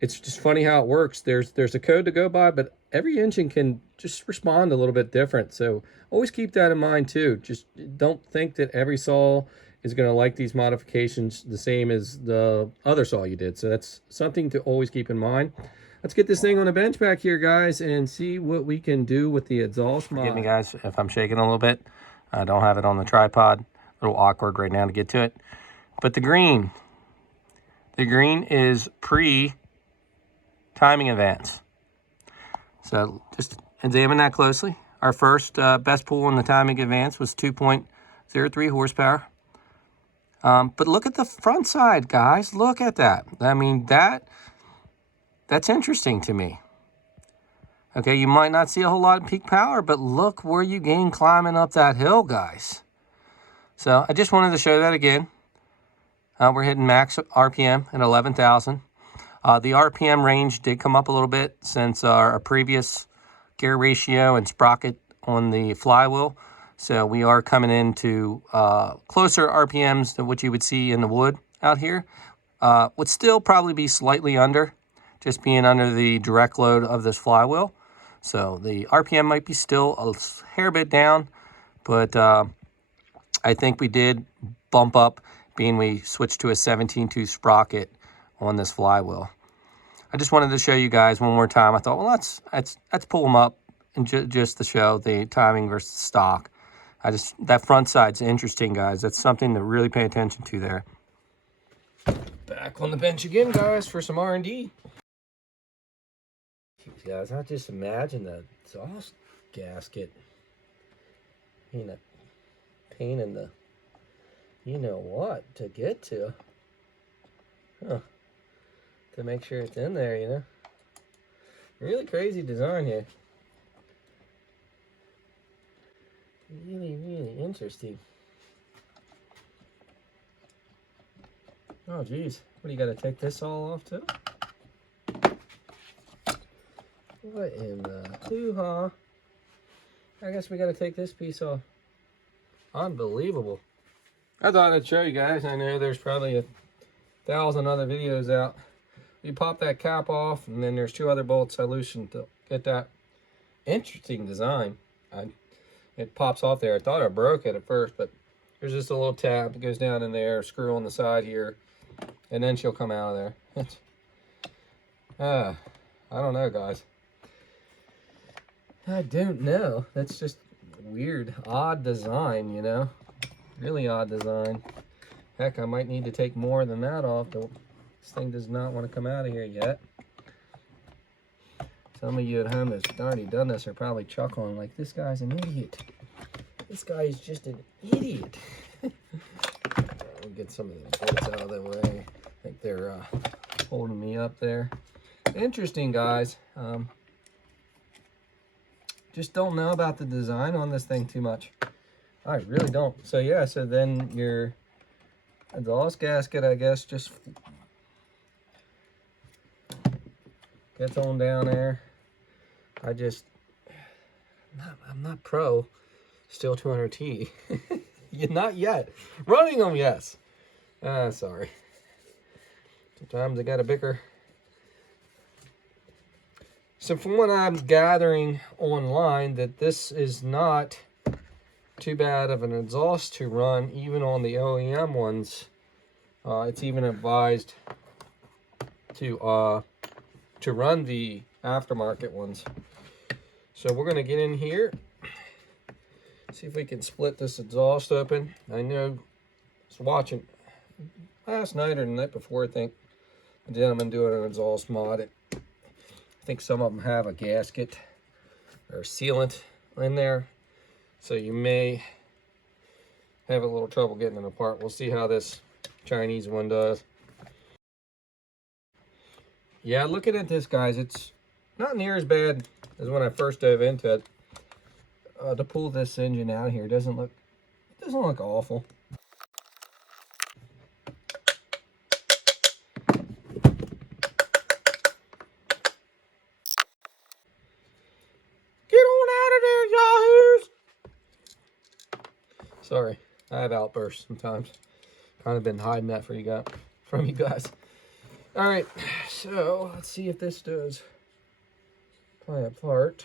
It's just funny how it works. There's a code to go by, but every engine can just respond a little bit different. So always keep that in mind too. Just don't think that every saw is going to like these modifications the same as the other saw you did. So that's something to always keep in mind. Let's get this thing on the bench back here, guys, and see what we can do with the exhaust mod. Forgive me, guys, if I'm shaking a little bit. I don't have it on the tripod. A little awkward right now to get to it. But the green is pre-timing advance. So just examine that closely. Our first best pull in the timing advance was 2.03 horsepower. But look at the front side, guys. Look at that. I mean, that's interesting to me. Okay, you might not see a whole lot of peak power, but look where you gain climbing up that hill, guys. So I just wanted to show that again. We're hitting max RPM at 11,000. The RPM range did come up a little bit since our previous gear ratio and sprocket on the flywheel. So we are coming into closer RPMs than what you would see in the wood out here. Would still probably be slightly under, just being under the direct load of this flywheel. So the RPM might be still a hair bit down, but I think we did bump up being we switched to a 17.2 sprocket on this flywheel. I just wanted to show you guys one more time. I thought, well, let's pull them up and just to show the timing versus stock. That front side's interesting, guys. That's something to really pay attention to there. Back on the bench again, guys, for some R&D. Guys, I just imagine the exhaust gasket being a pain in the you know what to get to. Huh. To make sure it's in there, you know. Really crazy design here. Really, really interesting. Oh, geez. What, do you got to take this all off, too? What in the hoo-ha? I guess we got to take this piece off. Unbelievable. I thought I'd show you guys. I know there's probably 1,000 other videos out. You pop that cap off, and then there's 2 other bolts I loosened to get that interesting design. It pops off there. I thought I broke it at first, but there's just a little tab that goes down in there, screw on the side here, and then she'll come out of there. I don't know, guys. I don't know. That's just weird, odd design, you know? Really odd design. Heck, I might need to take more than that off. This thing does not want to come out of here yet. Some of you at home have already done this are probably chuckling like, this guy's an idiot. This guy is just an idiot. We'll get some of the bolts out of the way. I think they're holding me up there. Interesting, guys. Just don't know about the design on this thing too much. I really don't. So yeah, so then your exhaust gasket, I guess, just gets on down there. I'm not pro Stihl 200T. Not yet. Running them, yes. Sorry. Sometimes I got a bicker. So from what I'm gathering online, that this is not too bad of an exhaust to run, even on the OEM ones. It's even advised to run the aftermarket ones. So we're gonna get in here, see if we can split this exhaust open. I know I was watching last night or the night before, I think, a gentleman doing an exhaust mod. I think some of them have a gasket or sealant in there, so you may have a little trouble getting it apart. We'll see how this Chinese one does. Yeah, looking at this, guys, it's not near as bad as when I first dove into it. To pull this engine out here, it doesn't look awful. Get on out of there, yahoos! Sorry, I have outbursts sometimes. Kind of been hiding that from you guys. All right, so let's see if this does play a part.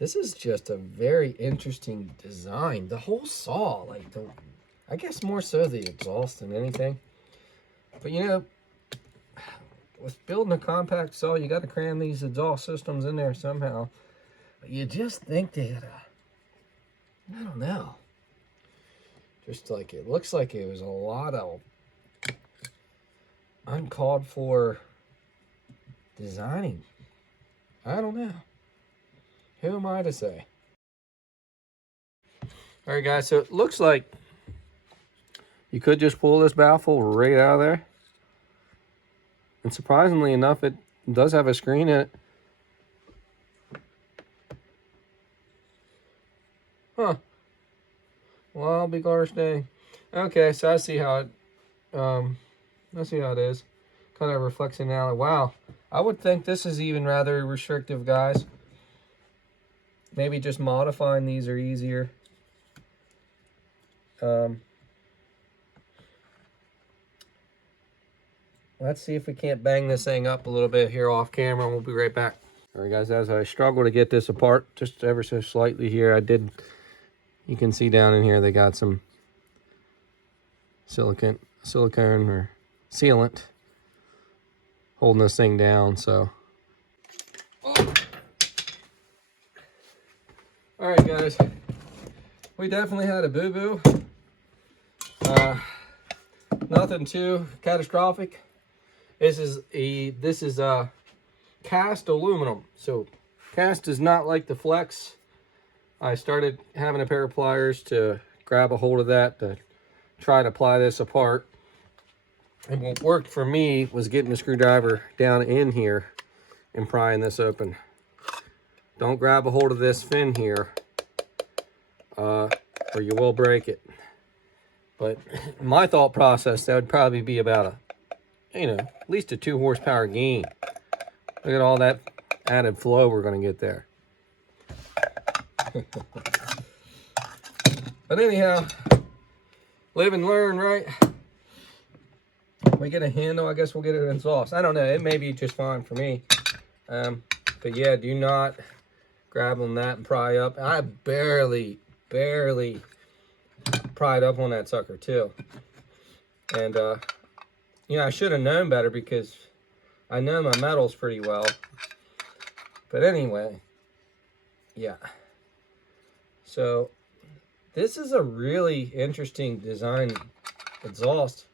This is just a very interesting design. The whole saw, like I guess more so the exhaust than anything. But you know, with building a compact saw, you got to cram these exhaust systems in there somehow. But you just think that, I don't know. Just like it looks like it was a lot of uncalled for designing. I don't know. Who am I to say? All right, guys, so it looks like you could just pull this baffle right out of there. And surprisingly enough, it does have a screen in it. Huh. Well, I'll be gosh dang. Okay, so I see how it is. Kind of reflecting now. Wow. I would think this is even rather restrictive, guys. Maybe just modifying these are easier. Let's see if we can't bang this thing up a little bit here off camera. We'll be right back. All right, guys, as I struggle to get this apart just ever so slightly here, you can see down in here they got some silicone or sealant holding this thing down, so. Oh. All right, guys, we definitely had a boo-boo. Nothing too catastrophic. This is cast aluminum. So cast is not like the flex. I started having a pair of pliers to grab a hold of that to try to pry this apart. And what worked for me was getting the screwdriver down in here and prying this open. Don't grab a hold of this fin here, or you will break it. But my thought process, that would probably be about at least a 2 horsepower gain. Look at all that added flow we're going to get there. But anyhow, live and learn, right? We get a handle, I guess we'll get it exhaust. I don't know, it may be just fine for me. But yeah, do not grab on that and pry up. I barely pried up on that sucker too. And I should have known better because I know my metals pretty well. But anyway, yeah. So this is a really interesting design exhaust.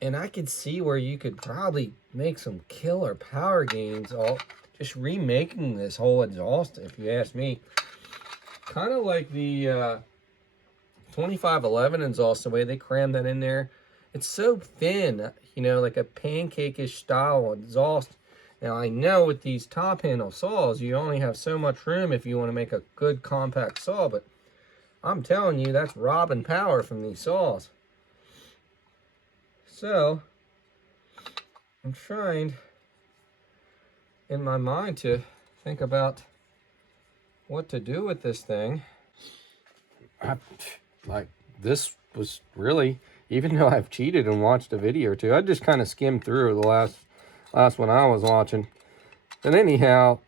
And I could see where you could probably make some killer power gains just remaking this whole exhaust, if you ask me. Kind of like the 2511 exhaust, the way they cram that in there. It's so thin, like a pancake-ish style exhaust. Now, I know with these top handle saws, you only have so much room if you want to make a good compact saw, but I'm telling you, that's robbing power from these saws. So, I'm trying in my mind to think about what to do with this thing. Like, this was really, even though I've cheated and watched a video or two, I just kind of skimmed through the last one I was watching. And anyhow,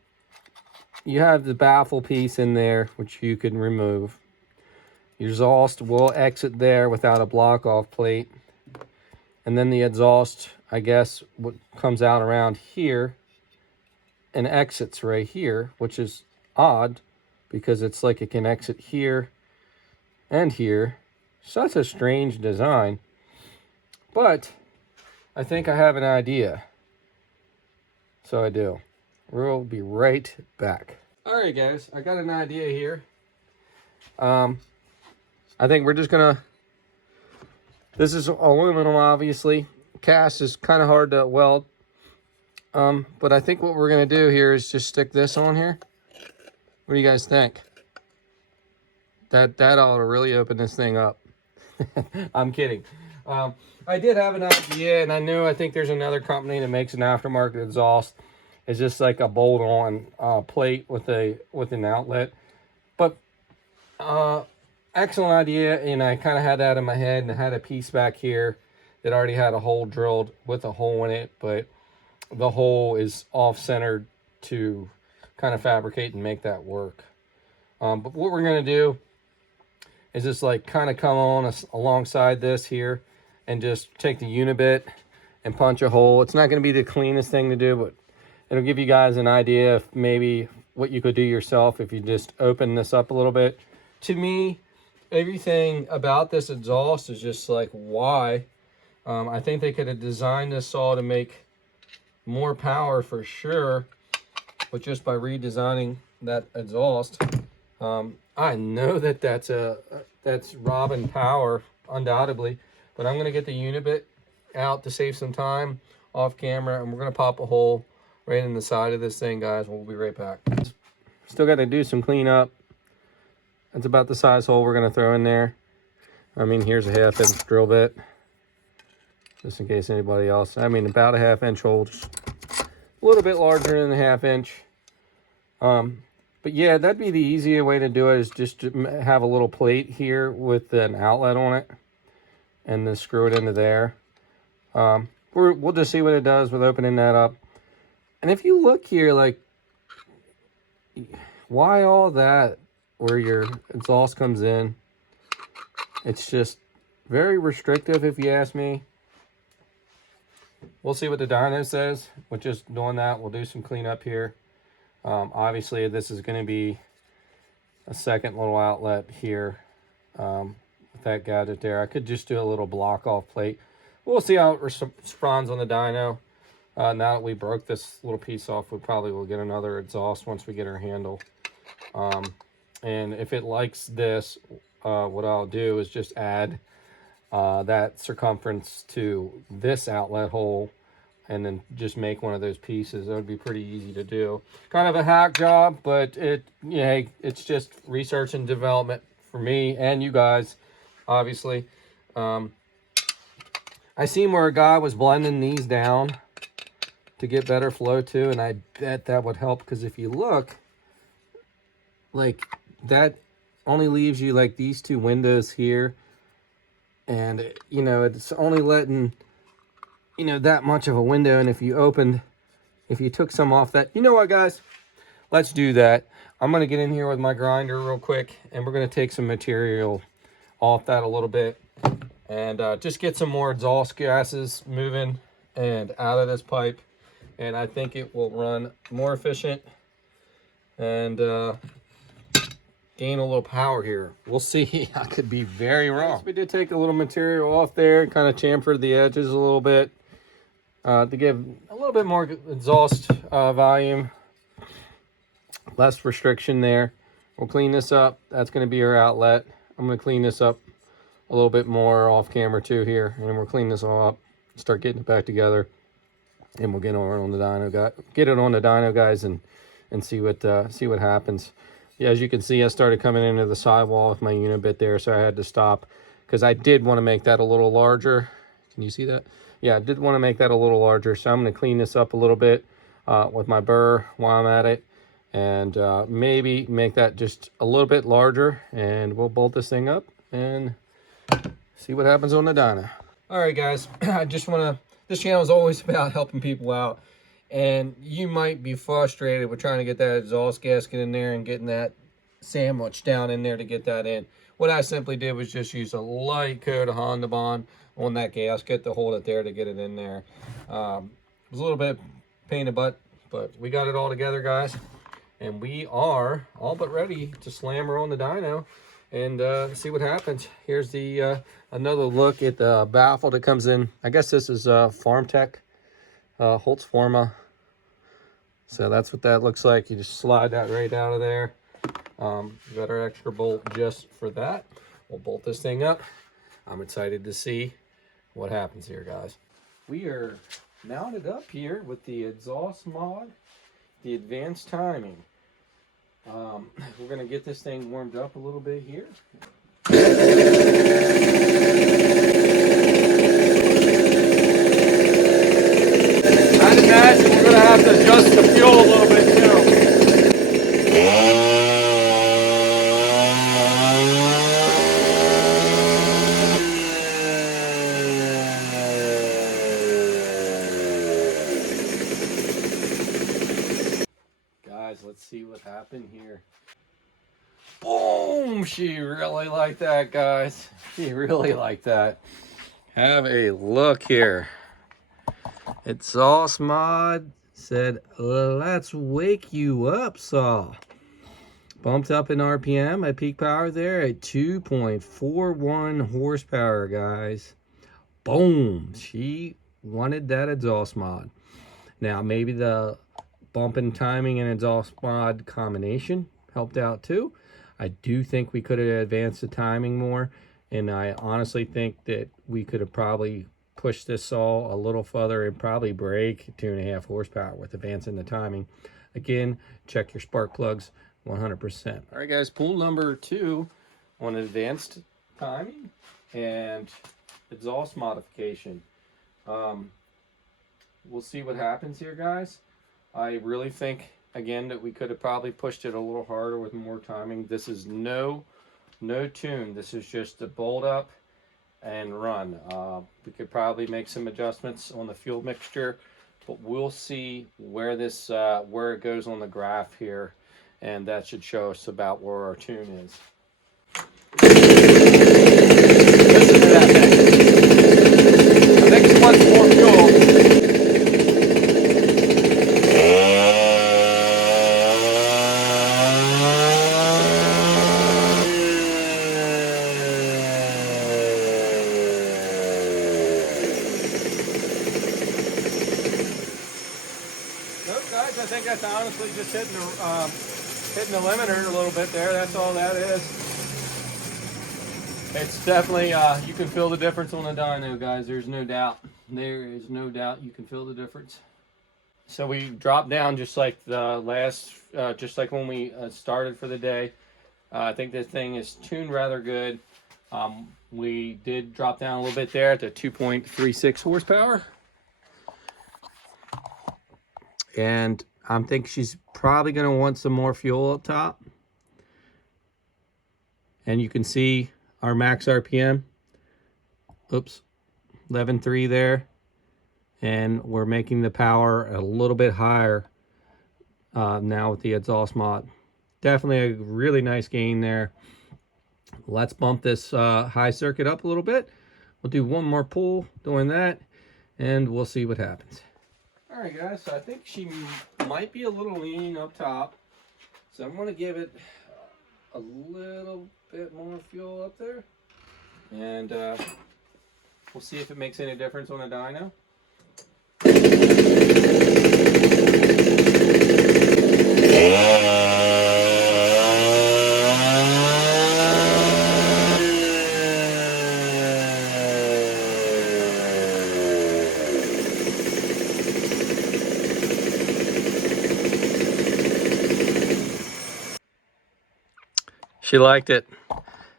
you have the baffle piece in there, which you can remove. Your exhaust will exit there without a block off plate. And then the exhaust, I guess, what comes out around here and exits right here, which is odd because it's like it can exit here and here. Such a strange design. But I think I have an idea. So I do. We'll be right back. All right, guys, I got an idea here. I think we're just gonna, this is aluminum, obviously. Cast is kind of hard to weld. But I think what we're gonna do here is just stick this on here. What do you guys think? That ought to really open this thing up. I'm kidding. I did have an idea, and I think there's another company that makes an aftermarket exhaust. It's just like a bolt-on plate with an outlet. But excellent idea, and I kind of had that in my head, and I had a piece back here that already had a hole drilled with a hole in it, but the hole is off-centered to kind of fabricate and make that work. But what we're going to do is just like kind of come on alongside this here and just take the unibit and punch a hole. It's not going to be the cleanest thing to do, but it'll give you guys an idea of maybe what you could do yourself if you just open this up a little bit. To me, everything about this exhaust is just like, why? I think they could have designed this saw to make more power for sure, but just by redesigning that exhaust. I know that that's robbing power, undoubtedly, but I'm going to get the unibit out to save some time off camera, and we're going to pop a hole right in the side of this thing, guys. We'll be right back. Still got to do some cleanup. That's about the size hole we're going to throw in there. I mean, here's a 1/2 inch drill bit, just in case anybody else. I mean, about a 1/2 inch hole, just a little bit larger than a 1/2 inch. But yeah, that'd be the easier way to do it, is just to have a little plate here with an outlet on it and then screw it into there. We'll just see what it does with opening that up. And if you look here, like, why all that where your exhaust comes in? It's just very restrictive, if you ask me. We'll see what the dyno says. With just doing that, we'll do some cleanup here. Obviously, this is going to be a second little outlet here with that gadget there. I could just do a little block off plate. We'll see how it responds on the dyno. Now that we broke this little piece off, we probably will get another exhaust once we get our handle. And if it likes this, what I'll do is just add that circumference to this outlet hole, and then just make one of those pieces. That would be pretty easy to do. Kind of a hack job, but it's just research and development for me and you guys, obviously. I seen where a guy was blending these down to get better flow too, and I bet that would help, because if you look, like, that only leaves you like these two windows here, and you know, it's only letting, you know, that much of a window. And if you took some off that, you know what, guys, let's do that. I'm going to get in here with my grinder real quick, and we're going to take some material off that a little bit, and just get some more exhaust gases moving and out of this pipe. And I think it will run more efficient and gain a little power here. We'll see. I could be very wrong. We did take a little material off there, kind of chamfered the edges a little bit to give a little bit more exhaust volume, less restriction there. We'll clean this up. That's going to be our outlet. I'm going to clean this up a little bit more off camera too here, and then we'll clean this all up, start getting it back together, and we'll get it on the dyno, guys, and see what happens. Yeah, as you can see, I started coming into the sidewall with my unibit there, so I had to stop because I did want to make that a little larger. Can you see that? Yeah, I did want to make that a little larger, so I'm going to clean this up a little bit with my burr while I'm at it, and maybe make that just a little bit larger, and we'll bolt this thing up and see what happens on the dyno. All right, guys, I just want to, this channel is always about helping people out, and you might be frustrated with trying to get that exhaust gasket in there and getting that sandwich down in there to get that in. What I simply did was just use a light coat of Honda Bond on that gasket to hold it there to get it in there. It was a little bit pain in the butt, but we got it all together, guys, and we are all but ready to slam her on the dyno and see what happens. Here's the another look at the baffle that comes in. I guess this is Farm Tech Holzffoma. So that's what that looks like. You just slide that right out of there. Got our extra bolt just for that. We'll bolt this thing up. I'm excited to see what happens here, guys. We are mounted up here with the exhaust mod, the advanced timing. We're gonna get this thing warmed up a little bit here. I'd imagine we're gonna have to adjust the fuel a little bit too. Guys, let's see what happened here. Boom! She really liked that, guys. She really liked that. Have a look here. Exhaust mod said, let's wake you up, saw. Bumped up in RPM at peak power there at 2.41 horsepower, guys. Boom! She wanted that exhaust mod. Now, maybe the bump in timing and exhaust mod combination helped out too. I do think we could have advanced the timing more, and I honestly think that we could have probably pushed this saw a little further and probably break 2.5 horsepower with advancing the timing. Again, check your spark plugs 100%. All right, guys, pool number 2 on advanced timing and exhaust modification. We'll see what happens here, guys. I really think, again, that we could have probably pushed it a little harder with more timing. This is no tune. This is just a bolt up and run. We could probably make some adjustments on the fuel mixture, but we'll see where this where it goes on the graph here, and that should show us about where our tune is. Listen to that thing. I think it wants more fuel. I think that's honestly just hitting the limiter a little bit there. That's all that is. It's definitely, you can feel the difference on the dyno, guys. There's no doubt. There is no doubt you can feel the difference. So we dropped down just like the last, just like when we started for the day. I think this thing is tuned rather good. We did drop down a little bit there to 2.36 horsepower. And I think she's probably going to want some more fuel up top. And you can see our max RPM. Oops, 11.3 there. And we're making the power a little bit higher now with the exhaust mod. Definitely a really nice gain there. Let's bump this high circuit up a little bit. We'll do one more pull doing that, and we'll see what happens. All right, guys, so I think she might be a little lean up top. So I'm going to give it a little bit more fuel up there. And we'll see if it makes any difference on a dyno. She liked it.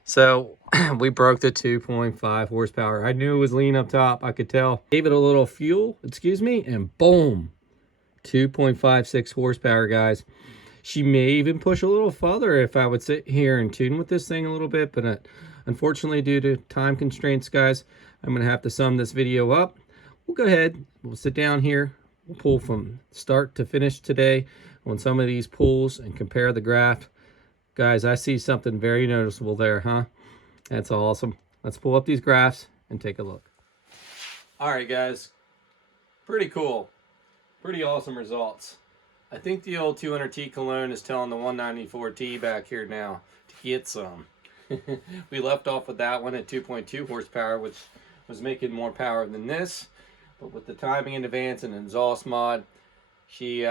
So we broke the 2.5 horsepower. I knew it was lean up top. I could tell. Gave it a little fuel, excuse me, and boom. 2.56 horsepower, guys. She may even push a little further if I would sit here and tune with this thing a little bit, but unfortunately, due to time constraints, guys, I'm going to have to sum this video up. We'll go ahead. We'll sit down here. We'll pull from start to finish today on some of these pulls and compare the graph. Guys, I see something very noticeable there, huh? That's awesome. Let's pull up these graphs and take a look. All right, guys. Pretty cool. Pretty awesome results. I think the old 200T cologne is telling the 194T back here now to get some. We left off with that one at 2.2 horsepower, which was making more power than this. But with the timing in advance and exhaust mod, she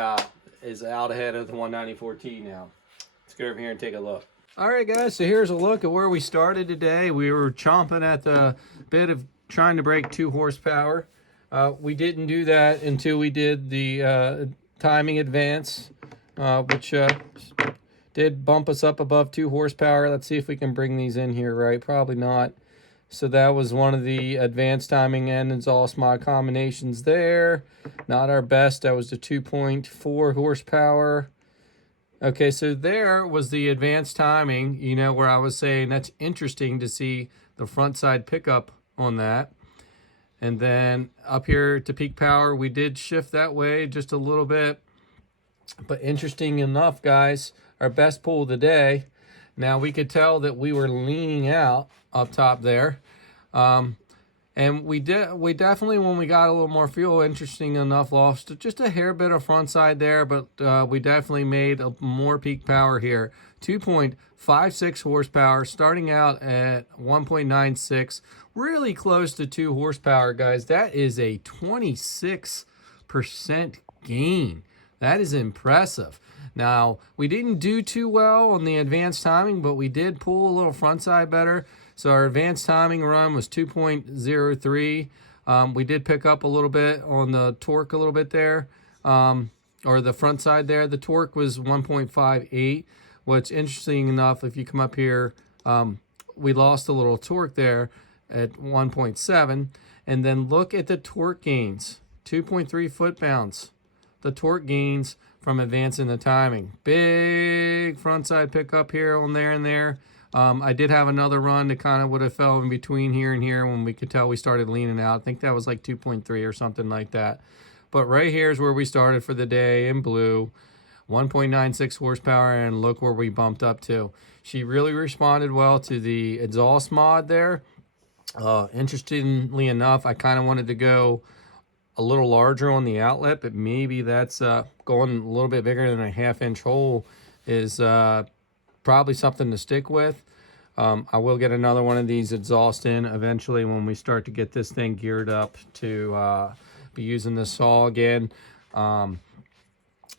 is out ahead of the 194T now. Let's go over here and take a look. All right, guys, so here's a look at where we started today. We were chomping at the bit of trying to break 2 horsepower. We didn't do that until we did the timing advance, which did bump us up above 2 horsepower. Let's see if we can bring these in here right. Probably not. So that was one of the advanced timing and exhaust mod combinations there. Not our best. That was the 2.4 horsepower. Okay, so there was the advanced timing, you know, where I was saying that's interesting to see the front side pickup on that. And then up here to peak power, we did shift that way just a little bit. But interesting enough, guys, our best pull of the day. Now we could tell that we were leaning out up top there. And we definitely, when we got a little more fuel, interesting enough, lost just a hair bit of front side there, but we definitely made more peak power here. 2.56 horsepower, starting out at 1.96, really close to 2 horsepower, guys. That is a 26% gain. That is impressive. Now, we didn't do too well on the advanced timing, but we did pull a little front side better. So our advanced timing run was 2.03. We did pick up a little bit on the torque a little bit there, or the front side there. The torque was 1.58, which interesting enough, if you come up here, we lost a little torque there at 1.7. And then look at the torque gains, 2.3 foot-pounds. The torque gains from advancing the timing. Big front side pickup here on there and there. I did have another run that kind of would have fell in between here and here when we could tell we started leaning out. I think that was like 2.3 or something like that. But right here is where we started for the day in blue. 1.96 horsepower, and look where we bumped up to. She really responded well to the exhaust mod there. Interestingly enough, I kind of wanted to go a little larger on the outlet, but maybe that's going a little bit bigger than a 1/2-inch hole is probably something to stick with. I will get another one of these exhaust in eventually when we start to get this thing geared up to be using the saw again. I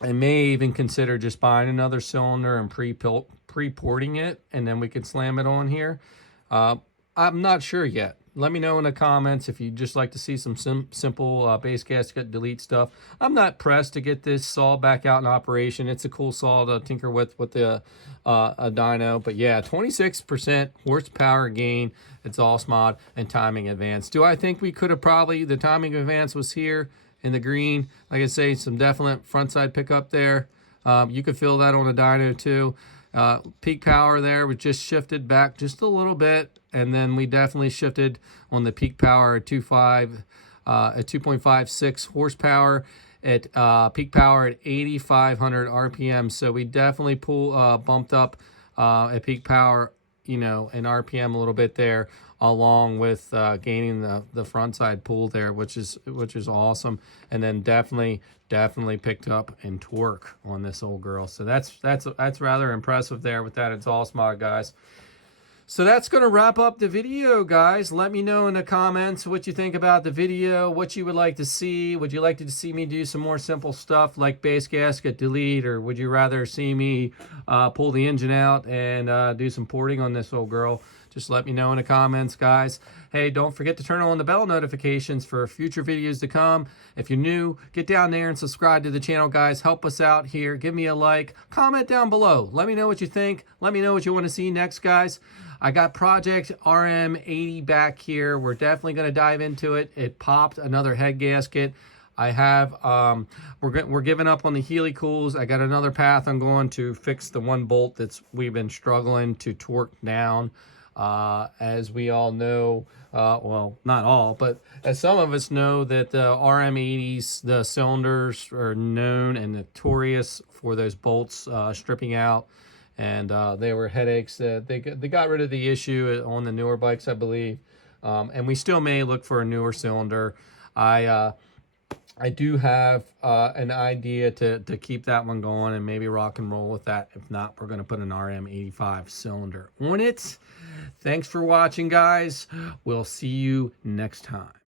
may even consider just buying another cylinder and pre-porting it, and then we can slam it on here. I'm not sure yet. Let me know in the comments if you'd just like to see some simple base gasket delete stuff. I'm not pressed to get this saw back out in operation. It's a cool saw to tinker with the a dyno. But yeah, 26% horsepower gain, exhaust mod, and timing advance. Do I think we could have probably, the timing advance was here in the green. Like I say, some definite front side pickup there. You could feel that on the dyno too. Peak power there was just shifted back just a little bit, and then we definitely shifted on the peak power at 2.56 horsepower at peak power at 8,500 RPM. So we definitely bumped up at peak power, you know, in RPM a little bit there, along with gaining the front side pull there, which is awesome. And then definitely picked up in torque on this old girl. So that's rather impressive there with that exhaust mod, guys. So that's going to wrap up the video, guys. Let me know in the comments what you think about the video, what you would like to see. Would you like to see me do some more simple stuff like base gasket delete, or would you rather see me pull the engine out and do some porting on this old girl? just let me know in the comments, guys. Hey, don't forget to turn on the bell notifications for future videos to come. If you're new, get down there and subscribe to the channel, guys. Help us out here. Give me a like. Comment down below. Let me know what you think. Let me know what you want to see next, guys. I got Project RM80 back here. We're definitely going to dive into it. It popped another head gasket. I have, we're giving up on the helicools. I got another path I'm going to fix the one bolt we've been struggling to torque down. As we all know, well, not all, but as some of us know that the RM80s, the cylinders are known and notorious for those bolts stripping out. And they were headaches. They got rid of the issue on the newer bikes, I believe. And we still may look for a newer cylinder. I do have an idea to keep that one going and maybe rock and roll with that. If not, we're going to put an RM85 cylinder on it. Thanks for watching, guys. We'll see you next time.